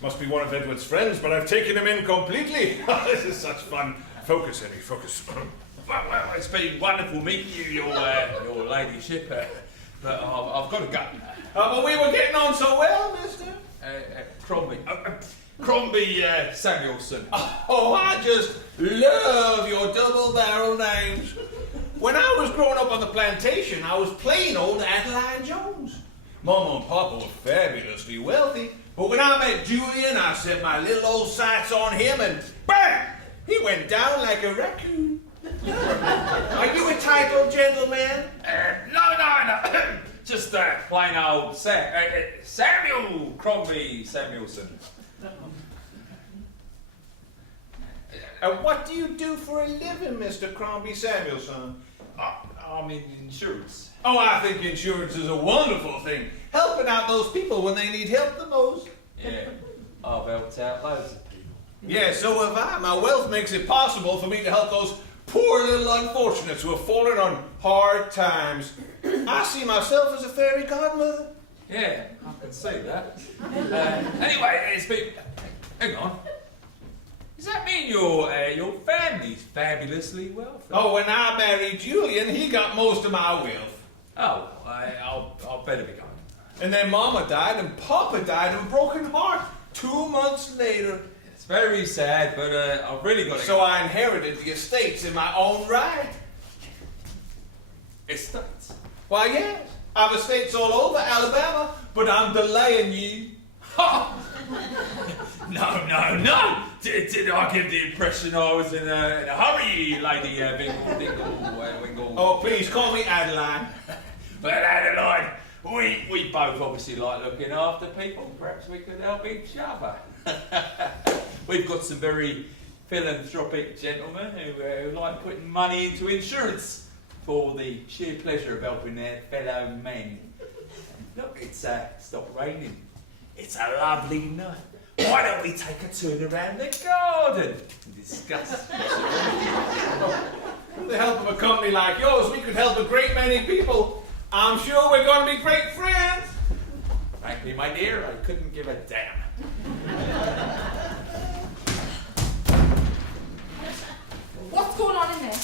Must be one of Edward's friends, but I've taken him in completely. This is such fun. Focus, Eddie, focus. Well, it's been wonderful meeting you, your ladyship, but I've got to go. But we were getting on so well, mister. Crombie Samuelson. Oh, I just love your double-barrel names. When I was growing up on the plantation, I was plain old Adeline Jones. Mama and Papa were fabulously wealthy, but when I met Julian, I set my little old sights on him and bang! He went down like a raccoon. Are you a titled gentleman? No. Just plain old Samuel Crombie Samuelson. What do you do for a living, Mr. Crombie Samuelson? I'm in insurance. Oh, I think insurance is a wonderful thing. Helping out those people when they need help the most. Yeah, I've helped out loads of people. Yeah, so have I. My wealth makes it possible for me to help those poor little unfortunates who have fallen on hard times. I see myself as a fairy godmother. Yeah, I can see that. Anyway, it's been... Hang on. Does that mean your family's fabulously wealthy? Oh, when I married Julian, he got most of my wealth. Oh, I'll better be going. And then Mama died and Papa died of a broken heart 2 months later. It's very sad, but I've really got to So go. I inherited the estates in my own right. Estates? Why, yes. I've estates all over Alabama, but I'm delaying you. No. Did I give the impression I was in a hurry, Lady Wingle? Oh, please call me Adeline. But Adeline, we both obviously like looking after people. Perhaps we could help each other. We've got some very philanthropic gentlemen who like putting money into insurance for the sheer pleasure of helping their fellow men. Look, it's stopped raining. It's a lovely night. Why don't we take a turn around the garden and discuss? With the help of a company like yours, we could help a great many people. I'm sure we're going to be great friends. Frankly, my dear, I couldn't give a damn. What's going on in there?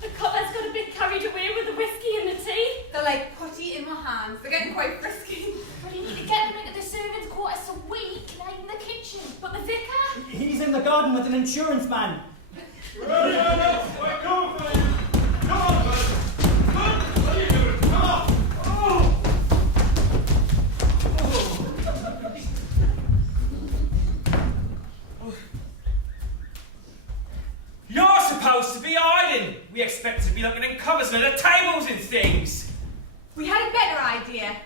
The cutler's got a bit carried away with the whiskey and the tea. They're like putty in my hands. They're getting quite frisky. Well, you need to get them into the servants' quarters so we can hide in the kitchen. But the vicar? He's in the garden with an insurance man. We're coming for you. Come on, bud. Come. What are you doing? Come on. You're supposed to be hiding. We expect to be looking in cupboards under tables and things. We had a better idea.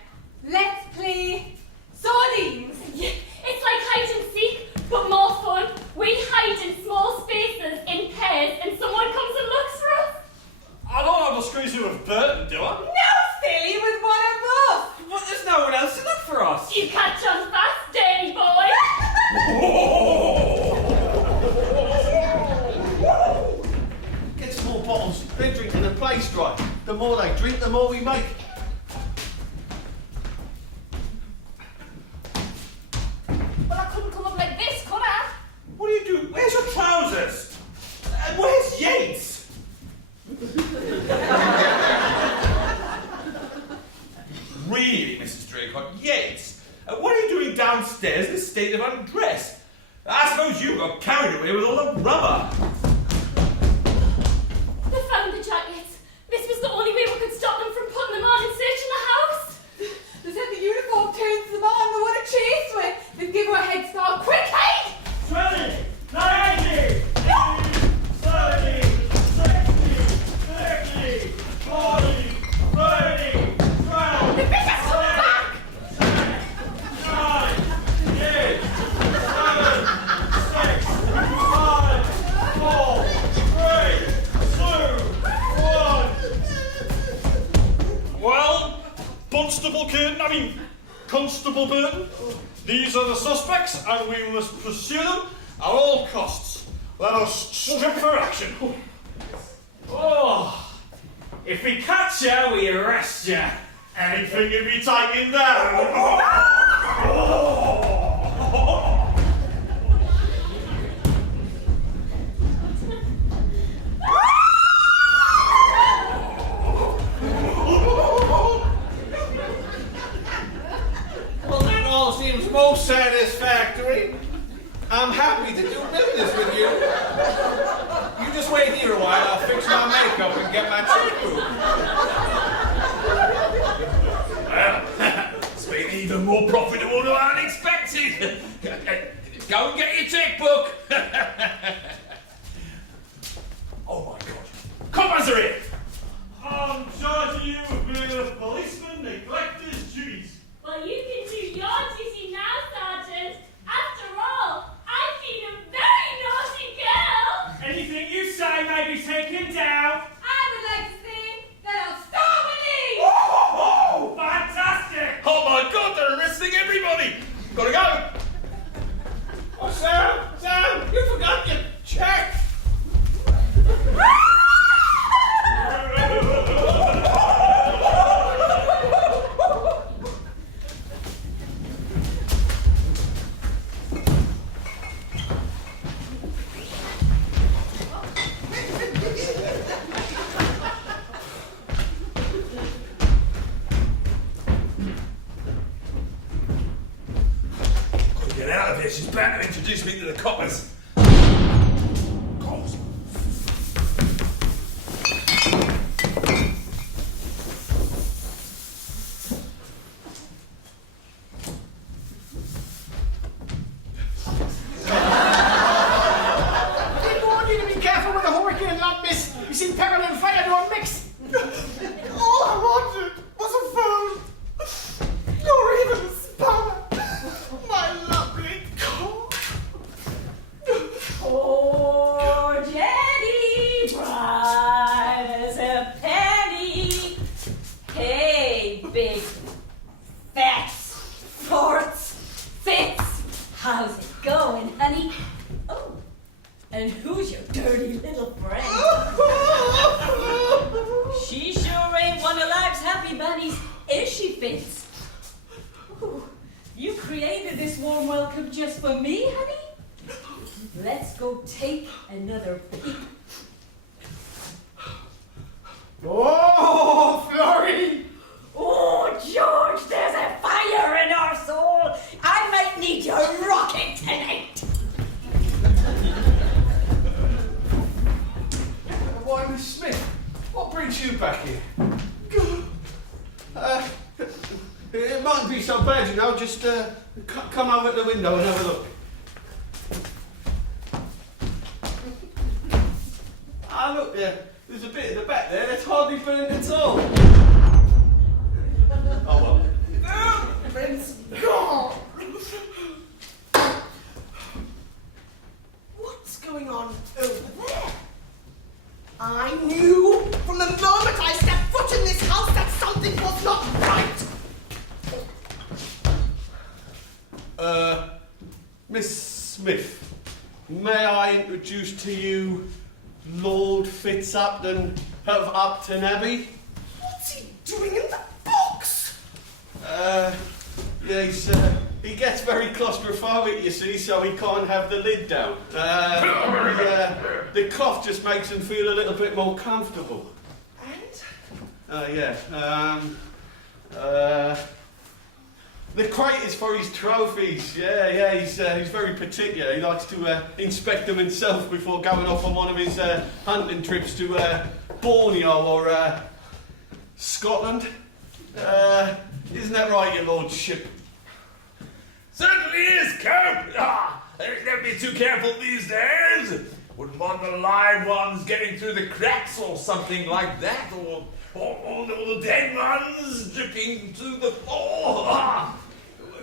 Let's play sardines. Yeah, it's like hide and seek, but more fun. We hide in small spaces in pairs and someone comes and looks for us. I don't have a squeeze with Burton, do I? No, silly, with one of us. But there's no one else to look for us. You catch on fast, dirty boy. Get some more bottles. They're drinking the place dry. The more they drink, the more we make. Well, I couldn't come up like this, could I? What do you do? Where's your trousers? And where's Yates? Really, Mrs. Draycott, Yates? What are you doing downstairs in a state of undress? I suppose you got carried away with all the rubber. They found the jackets. This was the only way we could stop them from putting them on and searching the house. They said the uniform turns them on. They want to chase with. They've given her a head start. Quick, Kate! 20, 90, Constable Burton, these are the suspects and we must pursue them at all costs. Let us strip for action. Oh, if we catch you, we arrest you. Anything can be taken down. Well, that all seems most satisfactory. I'm happy to do business with you. You just wait here a while, I'll fix my makeup and get my checkbook. Well, it's been even more profitable than I expected. Go and get your checkbook. Oh my God. Coppers are here. I'm charging you with being a policeman neglected his duties. Well, you can do your duty now, Sergeant. After all, I've been a very naughty girl. Anything you say may be taken down. I would like to say that I'll start with these. Oh, fantastic! Oh my God, they're arresting everybody. Gotta go. Oh, Sam, you forgot your check. Get out of here. She's bound to introduce me to the coppers. Goals. They warn you to be careful with the hurricane like this. You see, peril and fire don't mix. All I wanted was a phone. Nor even a spanner. My lovely car. Oh, Jenny, bright as a penny. Hey, big fats, forts, fits. How's it going, honey? Oh, and who's your dirty little friend? She sure ain't one of life's happy bunnies, is she, Fitz? Ooh, you created this warm welcome just for me, honey? Let's go take another peek. Oh, Florrie. Oh, George, there's a fire in our soul. I might need your rocket tonight. Why, Miss Smith, what brings you back here? It mightn't be so bad, you know. Just come over to the window and have a look. Ah, look there. There's a bit at the back there that's hardly burnt at all. Oh, well. It's gone. What's going on over there? I knew from the moment I stepped foot in this house that something was not right. Miss Smith, may I introduce to you Lord Fitzupton of Upton Abbey? What's he doing in the box? Yeah, he gets very claustrophobic, you see, so he can't have the lid down. The cough just makes him feel a little bit more comfortable. And? The crate is for his trophies. Yeah, he's very particular. He likes to inspect them himself before going off on one of his hunting trips to Borneo or Scotland. Isn't that right, your lordship? Certainly is, Count. Don't be too careful these days. Wouldn't want the live ones getting through the cracks or something like that, or the dead ones dripping through the floor.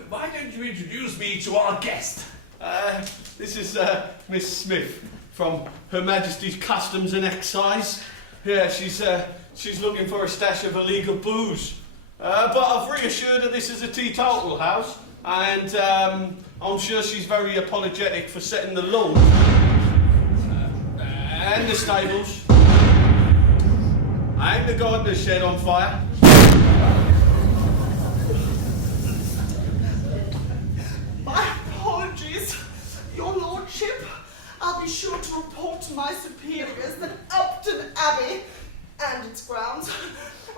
Why don't you introduce me to our guest? This is Miss Smith from Her Majesty's Customs and Excise. Yeah, she's looking for a stash of illegal booze. But I've reassured her this is a teetotal house, and I'm sure she's very apologetic for setting the lawn and the stables and the gardener's shed on fire. My apologies, Your Lordship. I'll be sure to report to my superiors that Upton Abbey and its grounds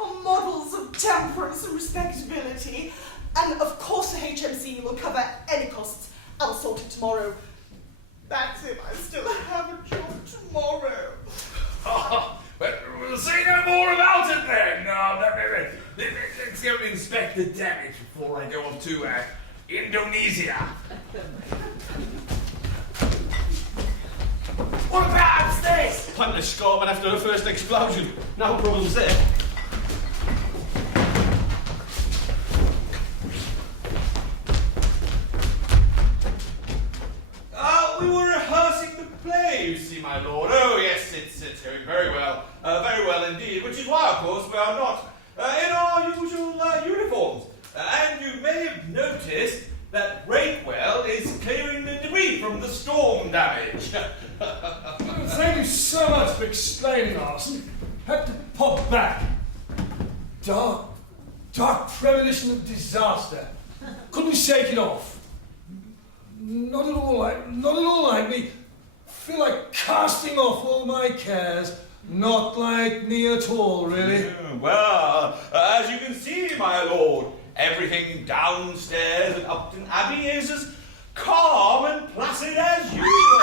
are models of temperance and respectability, and of course the HMC will cover any costs. I'll sort it tomorrow. That's if I still have a job tomorrow. Oh, but we'll say no more about it then. No. Let's go and inspect the damage before I go off to Indonesia. What about upstairs? Plenty of scarping after the first explosion. No problems there. We were rehearsing the play, you see, my lord. Oh, yes, it's going very well. Very well indeed, which is why, of course, we are not in our usual uniforms. And you may have noticed that Breakwell is clearing the debris from the storm damage. Thank you so much for explaining, Arson. Had to pop back. Dark premonition of disaster. Couldn't shake it off. Not at all like me. Feel like casting off all my cares. Not like me at all, really. Well, as you can see, my lord, everything downstairs at Upton Abbey is as calm and placid as usual.